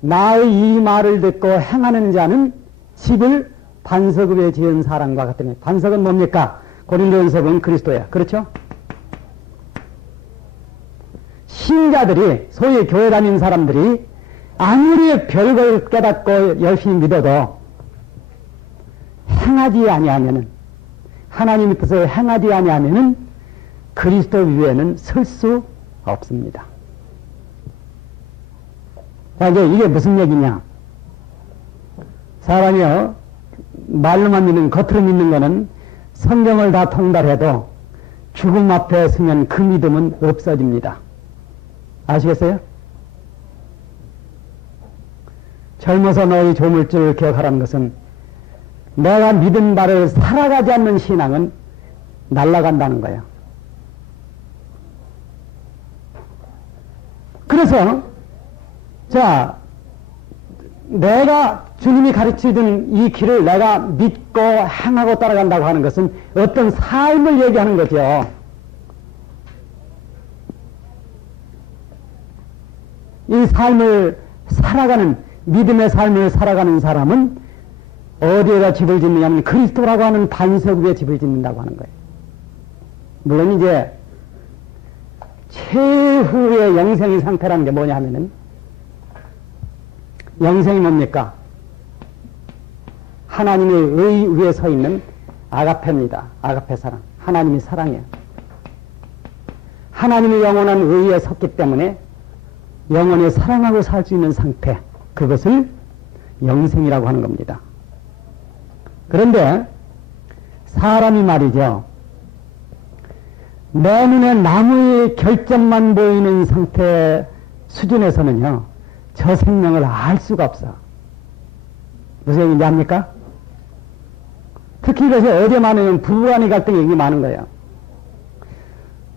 나의 이 말을 듣고 행하는 자는 집을 반석 위에 지은 사람과 같으니 반석은 뭡니까? 고린도전서는 그리스도야. 그렇죠? 신자들이 소위 교회 다니는 사람들이 아무리 별걸 깨닫고 열심히 믿어도 행하지 아니하면은 하나님의 뜻을 행하지 아니하면은 그리스도 위에는 설 수 없습니다. 자, 이게 무슨 얘기냐? 사람이요 말로만 믿는 겉으로 믿는 거는 성경을 다 통달해도 죽음 앞에 서면 그 믿음은 없어집니다. 아시겠어요? 젊어서 너희 조물주를 기억하라는 것은 내가 믿은 바를 살아가지 않는 신앙은 날아간다는 거예요. 그래서 자 내가 주님이 가르치던 이 길을 내가 믿고 행하고 따라간다고 하는 것은 어떤 삶을 얘기하는 거죠. 이 삶을 살아가는 믿음의 삶을 살아가는 사람은 어디에다 집을 짓느냐면 그리스도라고 하는 반석 위에 집을 짓는다고 하는 거예요. 물론 이제 최후의 영생의 상태라는 게 뭐냐 하면은 영생이 뭡니까? 하나님의 의 위에 서 있는 아가페입니다. 아가페 사랑. 하나님이 사랑이에요. 하나님의 영원한 의에 섰기 때문에 영원히 사랑하고 살 수 있는 상태, 그것을 영생이라고 하는 겁니다. 그런데 사람이 말이죠, 내 눈에 나무의 결점만 보이는 상태 수준에서는요, 저 생명을 알 수가 없어. 무슨 얘기인지 압니까? 특히 이것이 어제만은 부부간의 갈등이 얘기 많은 거예요.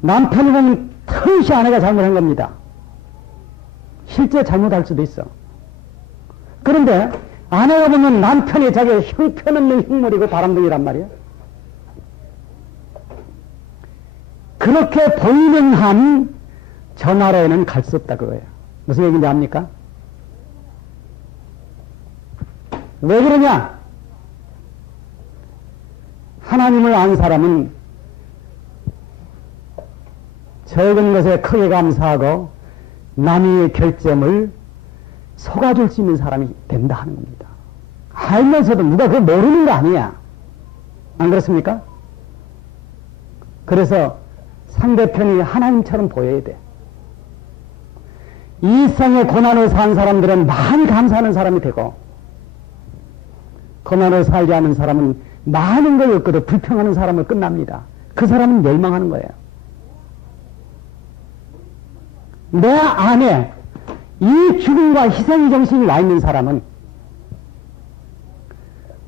남편이 보면 털시 아내가 잘못한 겁니다. 실제 잘못할 수도 있어. 그런데 아내가 보면 남편이 자기 형편없는 흉물이고 바람둥이란 말이에요. 그렇게 보이는 한 저 나라에는 갈 수 없다 그거예요. 무슨 얘기인지 압니까? 왜 그러냐? 하나님을 안 사람은 적은 것에 크게 감사하고 남의 결점을 속아줄 수 있는 사람이 된다 하는 겁니다. 알면서도 누가 그거 모르는 거 아니야. 안 그렇습니까? 그래서 상대편이 하나님처럼 보여야 돼. 이 세상에 고난을 산 사람들은 많이 감사하는 사람이 되고, 고난을 살지 않은 사람은 많은 걸 얻고도 불평하는 사람을 끝납니다. 그 사람은 멸망하는 거예요. 내 안에 이 죽음과 희생 정신이 와 있는 사람은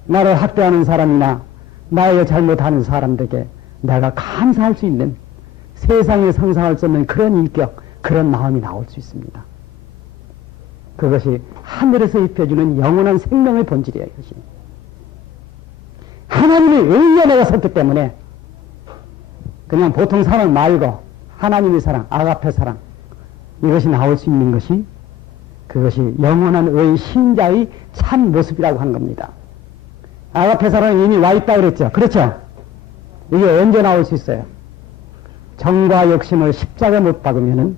나를 학대하는 사람이나 나에게 잘못하는 사람들에게 내가 감사할 수 있는, 세상에 상상할 수 없는 그런 인격, 그런 마음이 나올 수 있습니다. 그것이 하늘에서 입혀주는 영원한 생명의 본질이에요. 이것이. 하나님의 의에 내가 섰기 때문에 그냥 보통 사랑 말고 하나님의 사랑, 아가페 사랑, 이것이 나올 수 있는 것이, 그것이 영원한 의 신자의 참 모습이라고 하는 겁니다. 아가페 사랑은 이미 와 있다고 그랬죠. 그렇죠? 이게 언제 나올 수 있어요? 정과 욕심을 십자가에 못 박으면은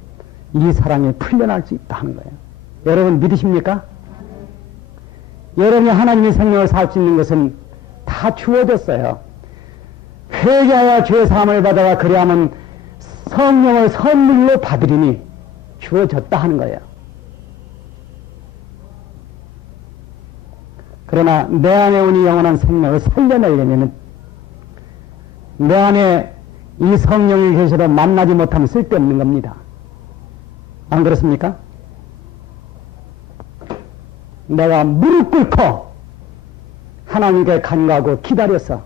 이 사랑이 풀려날 수 있다 하는 거예요. 여러분 믿으십니까? 여러분이 하나님의 생명을 살 수 있는 것은 다 주어졌어요. 회개하여 죄 사함을 받아야 그리하면 성령을 선물로 받으리니 주어졌다 하는 거예요. 그러나 내 안에 오니 영원한 생명을 살려내려면 내 안에 이 성령이 계셔도 만나지 못하면 쓸데없는 겁니다. 안 그렇습니까? 내가 무릎 꿇고 하나님께 간구하고 기다려서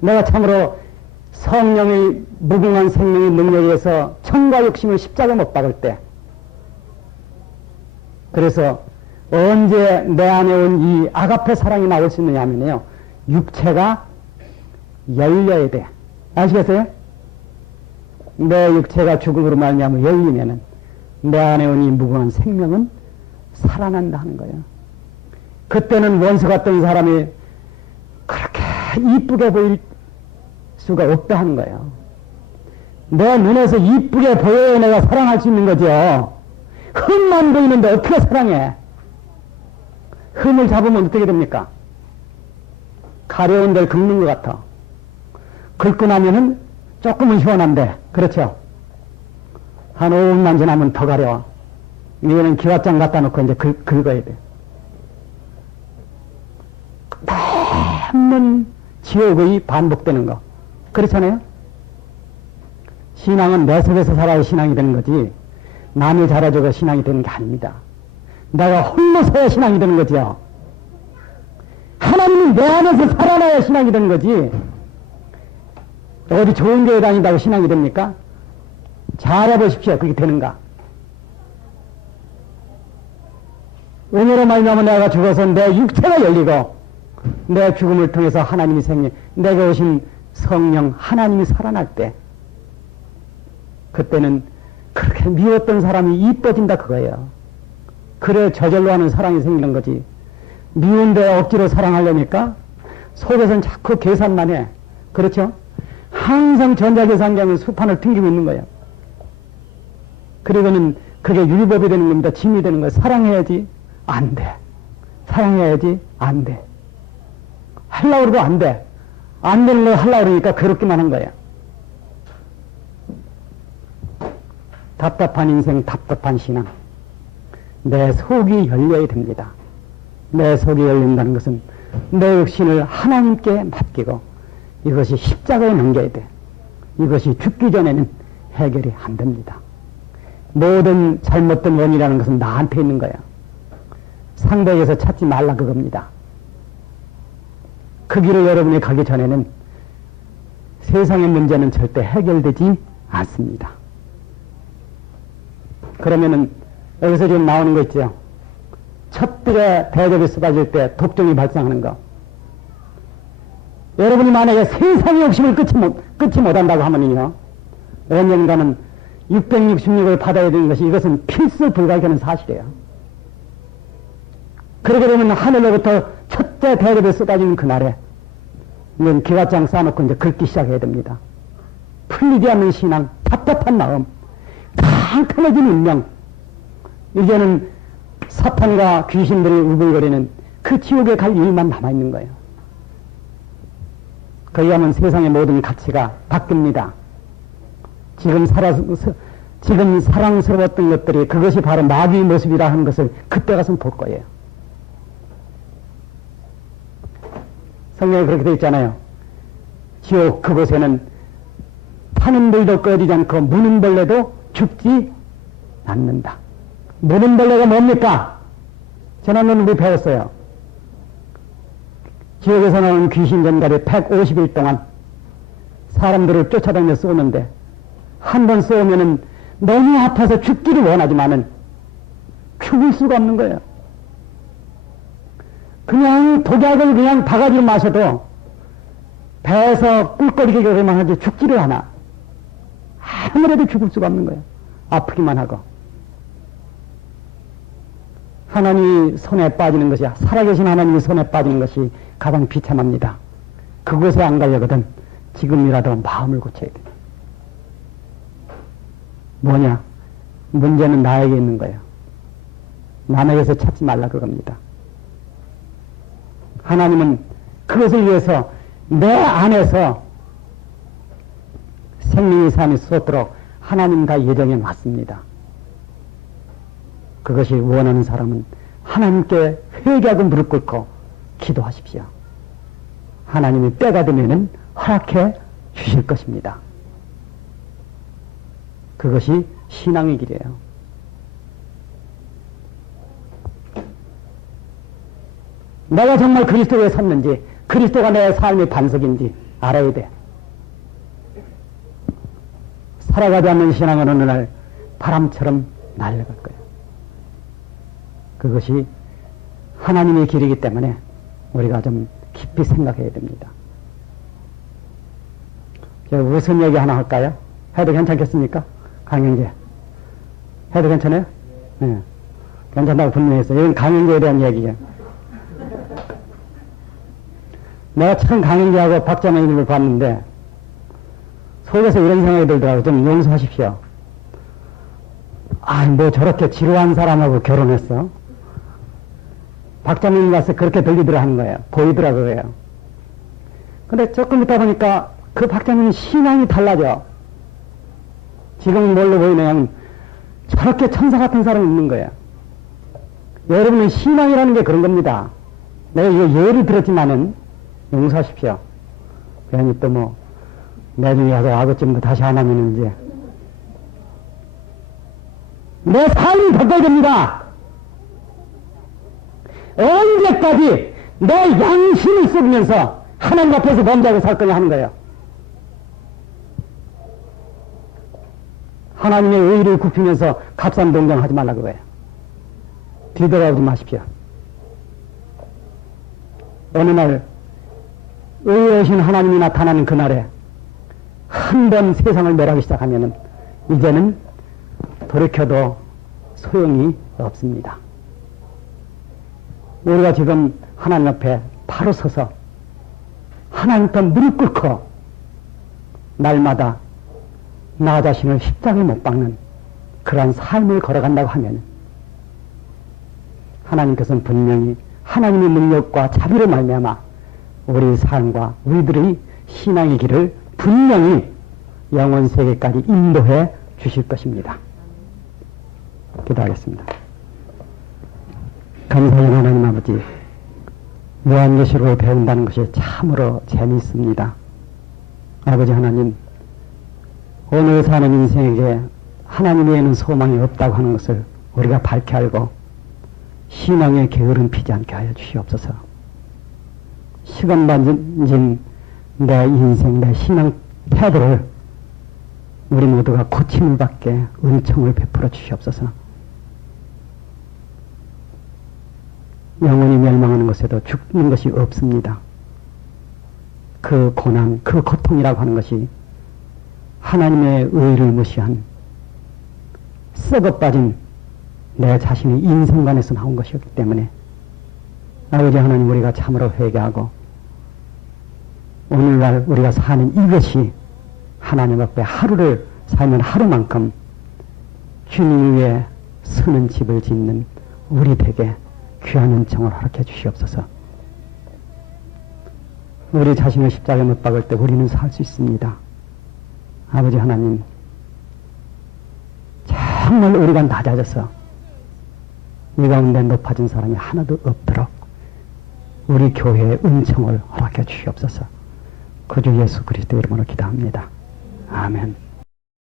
내가 참으로 성령의 무궁한 생명의 능력에 의해서 청과 욕심을 십자가 못 박을 때, 그래서 언제 내 안에 온 이 아가페 사랑이 나올 수 있느냐 하면요, 육체가 열려야 돼. 아시겠어요? 내 육체가 죽음으로 말미암아 열리면은 내 안에 온 이 무궁한 생명은 살아난다 하는 거예요. 그때는 원수 같던 사람이 그렇게 이쁘게 보일 수가 없다 하는 거예요. 내 눈에서 이쁘게 보여야 내가 사랑할 수 있는 거죠. 흠만 보이는데 어떻게 사랑해? 흠을 잡으면 어떻게 됩니까? 가려운 데를 긁는 것 같아. 긁고 나면은 조금은 시원한데, 그렇죠? 한 5분만 지나면 더 가려워. 이거는 기와장 갖다 놓고 이제 긁어야 돼. 한번 지옥의 반복되는 거. 그렇잖아요? 신앙은 내 속에서 살아야 신앙이 되는 거지, 남이 잘해줘서 신앙이 되는 게 아닙니다. 내가 홀로 서야 신앙이 되는 거죠. 하나님이 내 안에서 살아나야 신앙이 되는 거지, 어디 좋은 교회 다닌다고 신앙이 됩니까? 잘해보십시오. 그렇게 되는가? 은혜로 말미암아 내가 죽어서 내 육체가 열리고 내 죽음을 통해서 하나님이 생명, 내가 오신 성령 하나님이 살아날 때, 그때는 그렇게 미웠던 사람이 이뻐진다 그거예요. 그래 저절로 하는 사랑이 생기는 거지. 미운데 억지로 사랑하려니까 속에서는 자꾸 계산만 해. 그렇죠? 항상 전자계산기하면 수판을 튕기고 있는 거예요. 그러고는 그게 율법이 되는 겁니다. 짐이 되는 거예요. 사랑해야지. 안 돼. 사랑해야지. 안 돼. 하려고 그러고 안 돼. 안 되는 걸 하려고 그러니까 그렇게만 한 거예요. 답답한 인생, 답답한 신앙. 내 속이 열려야 됩니다. 내 속이 열린다는 것은 내 육신을 하나님께 맡기고 이것이 십자가에 넘겨야 돼. 이것이 죽기 전에는 해결이 안 됩니다. 모든 잘못된 원인이라는 것은 나한테 있는 거야. 상대에서 찾지 말라 그겁니다. 그 길을 여러분이 가기 전에는 세상의 문제는 절대 해결되지 않습니다. 그러면은 여기서 지금 나오는 거 있죠. 첫 들에 대접이 쏟아질 때 독종이 발생하는 거. 여러분이 만약에 세상의 욕심을 끊지 못한다고 하면요, 언젠가는 666을 받아야 되는 것이 이것은 필수 불가결한 사실이에요. 그러게 되면 하늘로부터 첫째 대접이 쏟아지는 그날에 이제 기와장 쌓아놓고 이제 긁기 시작해야 됩니다. 풀리지 않는 신앙, 답답한 마음, 캄캄해진 운명. 이제는 사탄과 귀신들이 우글거리는 그 지옥에 갈 일만 남아있는 거예요. 거기 가면 세상의 모든 가치가 바뀝니다. 지금 사랑스러웠던 것들이 그것이 바로 마귀의 모습이라 하는 것을 그때 가서 볼 거예요. 성경에 그렇게 되어 있잖아요. 지옥 그곳에는 타는 불도 꺼지지 않고 무는 벌레도 죽지 않는다. 무는 벌레가 뭡니까? 지난번에 우리 배웠어요. 지옥에서 나오는 귀신 전갈이 150일 동안 사람들을 쫓아다니며 쏘는데 한 번 쏘면은 너무 아파서 죽기를 원하지만은 죽을 수가 없는 거예요. 그냥 독약을 그냥 바가지로 마셔도 배에서 꿀거리기만 하지 죽지를 않아. 아무래도 죽을 수가 없는 거예요. 아프기만 하고. 하나님이 손에 빠지는 것이, 살아계신 하나님이 손에 빠지는 것이 가장 비참합니다. 그곳에 안 가려거든 지금이라도 마음을 고쳐야 돼. 뭐냐? 문제는 나에게 있는 거예요. 남에게서 찾지 말라 그겁니다. 하나님은 그것을 위해서 내 안에서 생명의 삶이 쏟도록 하나님 다 예정해 놨습니다. 그것이 원하는 사람은 하나님께 회개하고 무릎 꿇고 기도하십시오. 하나님이 때가 되면은 허락해 주실 것입니다. 그것이 신앙의 길이에요. 내가 정말 그리스도에 섰는지, 그리스도가 내 삶의 반석인지 알아야 돼. 살아가지 않는 신앙은 어느 날 바람처럼 날아갈 거예요. 그것이 하나님의 길이기 때문에 우리가 좀 깊이 생각해야 됩니다. 제가 무슨 얘기 하나 할까요? 해도 괜찮겠습니까? 강영재. 해도 괜찮아요? 네. 괜찮다고 분명히 했어요. 이건 강영재에 대한 얘기예요. 내가 처음 강영재하고 박자매님을 봤는데 속에서 이런 생각이 들더라고요. 좀 용서하십시오. 아, 뭐 저렇게 지루한 사람하고 결혼했어? 박자매님 가서 그렇게 들리더라 하는 거예요. 보이더라고요. 근데 조금 있다 보니까 그 박자매님 신앙이 달라져. 지금 뭘로 보이냐면 저렇게 천사 같은 사람이 있는 거예요. 여러분은 신앙이라는 게 그런 겁니다. 내가 이거 예를 들었지만은 용서하십시오. 괜히 또 뭐 나중에 가서 아버님도 다시 안 하면은 이제 내 삶이 바꿔야 됩니다. 언제까지 내 양심을 썩으면서 하나님 앞에서 범죄하고 살 거냐 하는 거예요. 하나님의 의를 굽히면서 값싼 동정하지 말라 그거예요. 뒤돌아오지 마십시오. 어느 날 의로우신 하나님이 나타나는 그날에 한 번 세상을 멸하기 시작하면은 이제는 돌이켜도 소용이 없습니다. 우리가 지금 하나님 앞에 바로 서서 하나님 앞에 무릎 꿇고 날마다 나 자신을 십자가에 못 박는 그러한 삶을 걸어간다고 하면 하나님께서는 분명히 하나님의 능력과 자비로 말미암아 우리 삶과 우리들의 신앙의 길을 분명히 영원 세계까지 인도해 주실 것입니다. 기도하겠습니다. 감사한 하나님 아버지, 요한계시록을 배운다는 것이 참으로 재미있습니다. 아버지 하나님, 오늘 사는 인생에게 하나님 외에는 소망이 없다고 하는 것을 우리가 밝게 알고 신앙의 게으름 피지 않게 하여 주시옵소서. 시간 반진 내 인생, 내 신앙 태도를 우리 모두가 고침을 받게 은총을 베풀어 주시옵소서. 영혼이 멸망하는 것에도 죽는 것이 없습니다. 그 고난, 그 고통이라고 하는 것이 하나님의 의를 무시한 썩어 빠진 내 자신의 인생관에서 나온 것이었기 때문에 아버지 하나님, 우리가 참으로 회개하고 오늘날 우리가 사는 이것이 하나님 앞에 하루를 살면 하루만큼 주님 위에 서는 집을 짓는 우리 되게 귀한 은총을 허락해 주시옵소서. 우리 자신을 십자가에 못 박을 때 우리는 살 수 있습니다. 아버지 하나님, 정말 우리가 낮아져서 이 가운데 높아진 사람이 하나도 없도록 우리 교회의 은총을 허락해 주시옵소서. 그 주 예수 그리스도 이름으로 기도합니다. 아멘.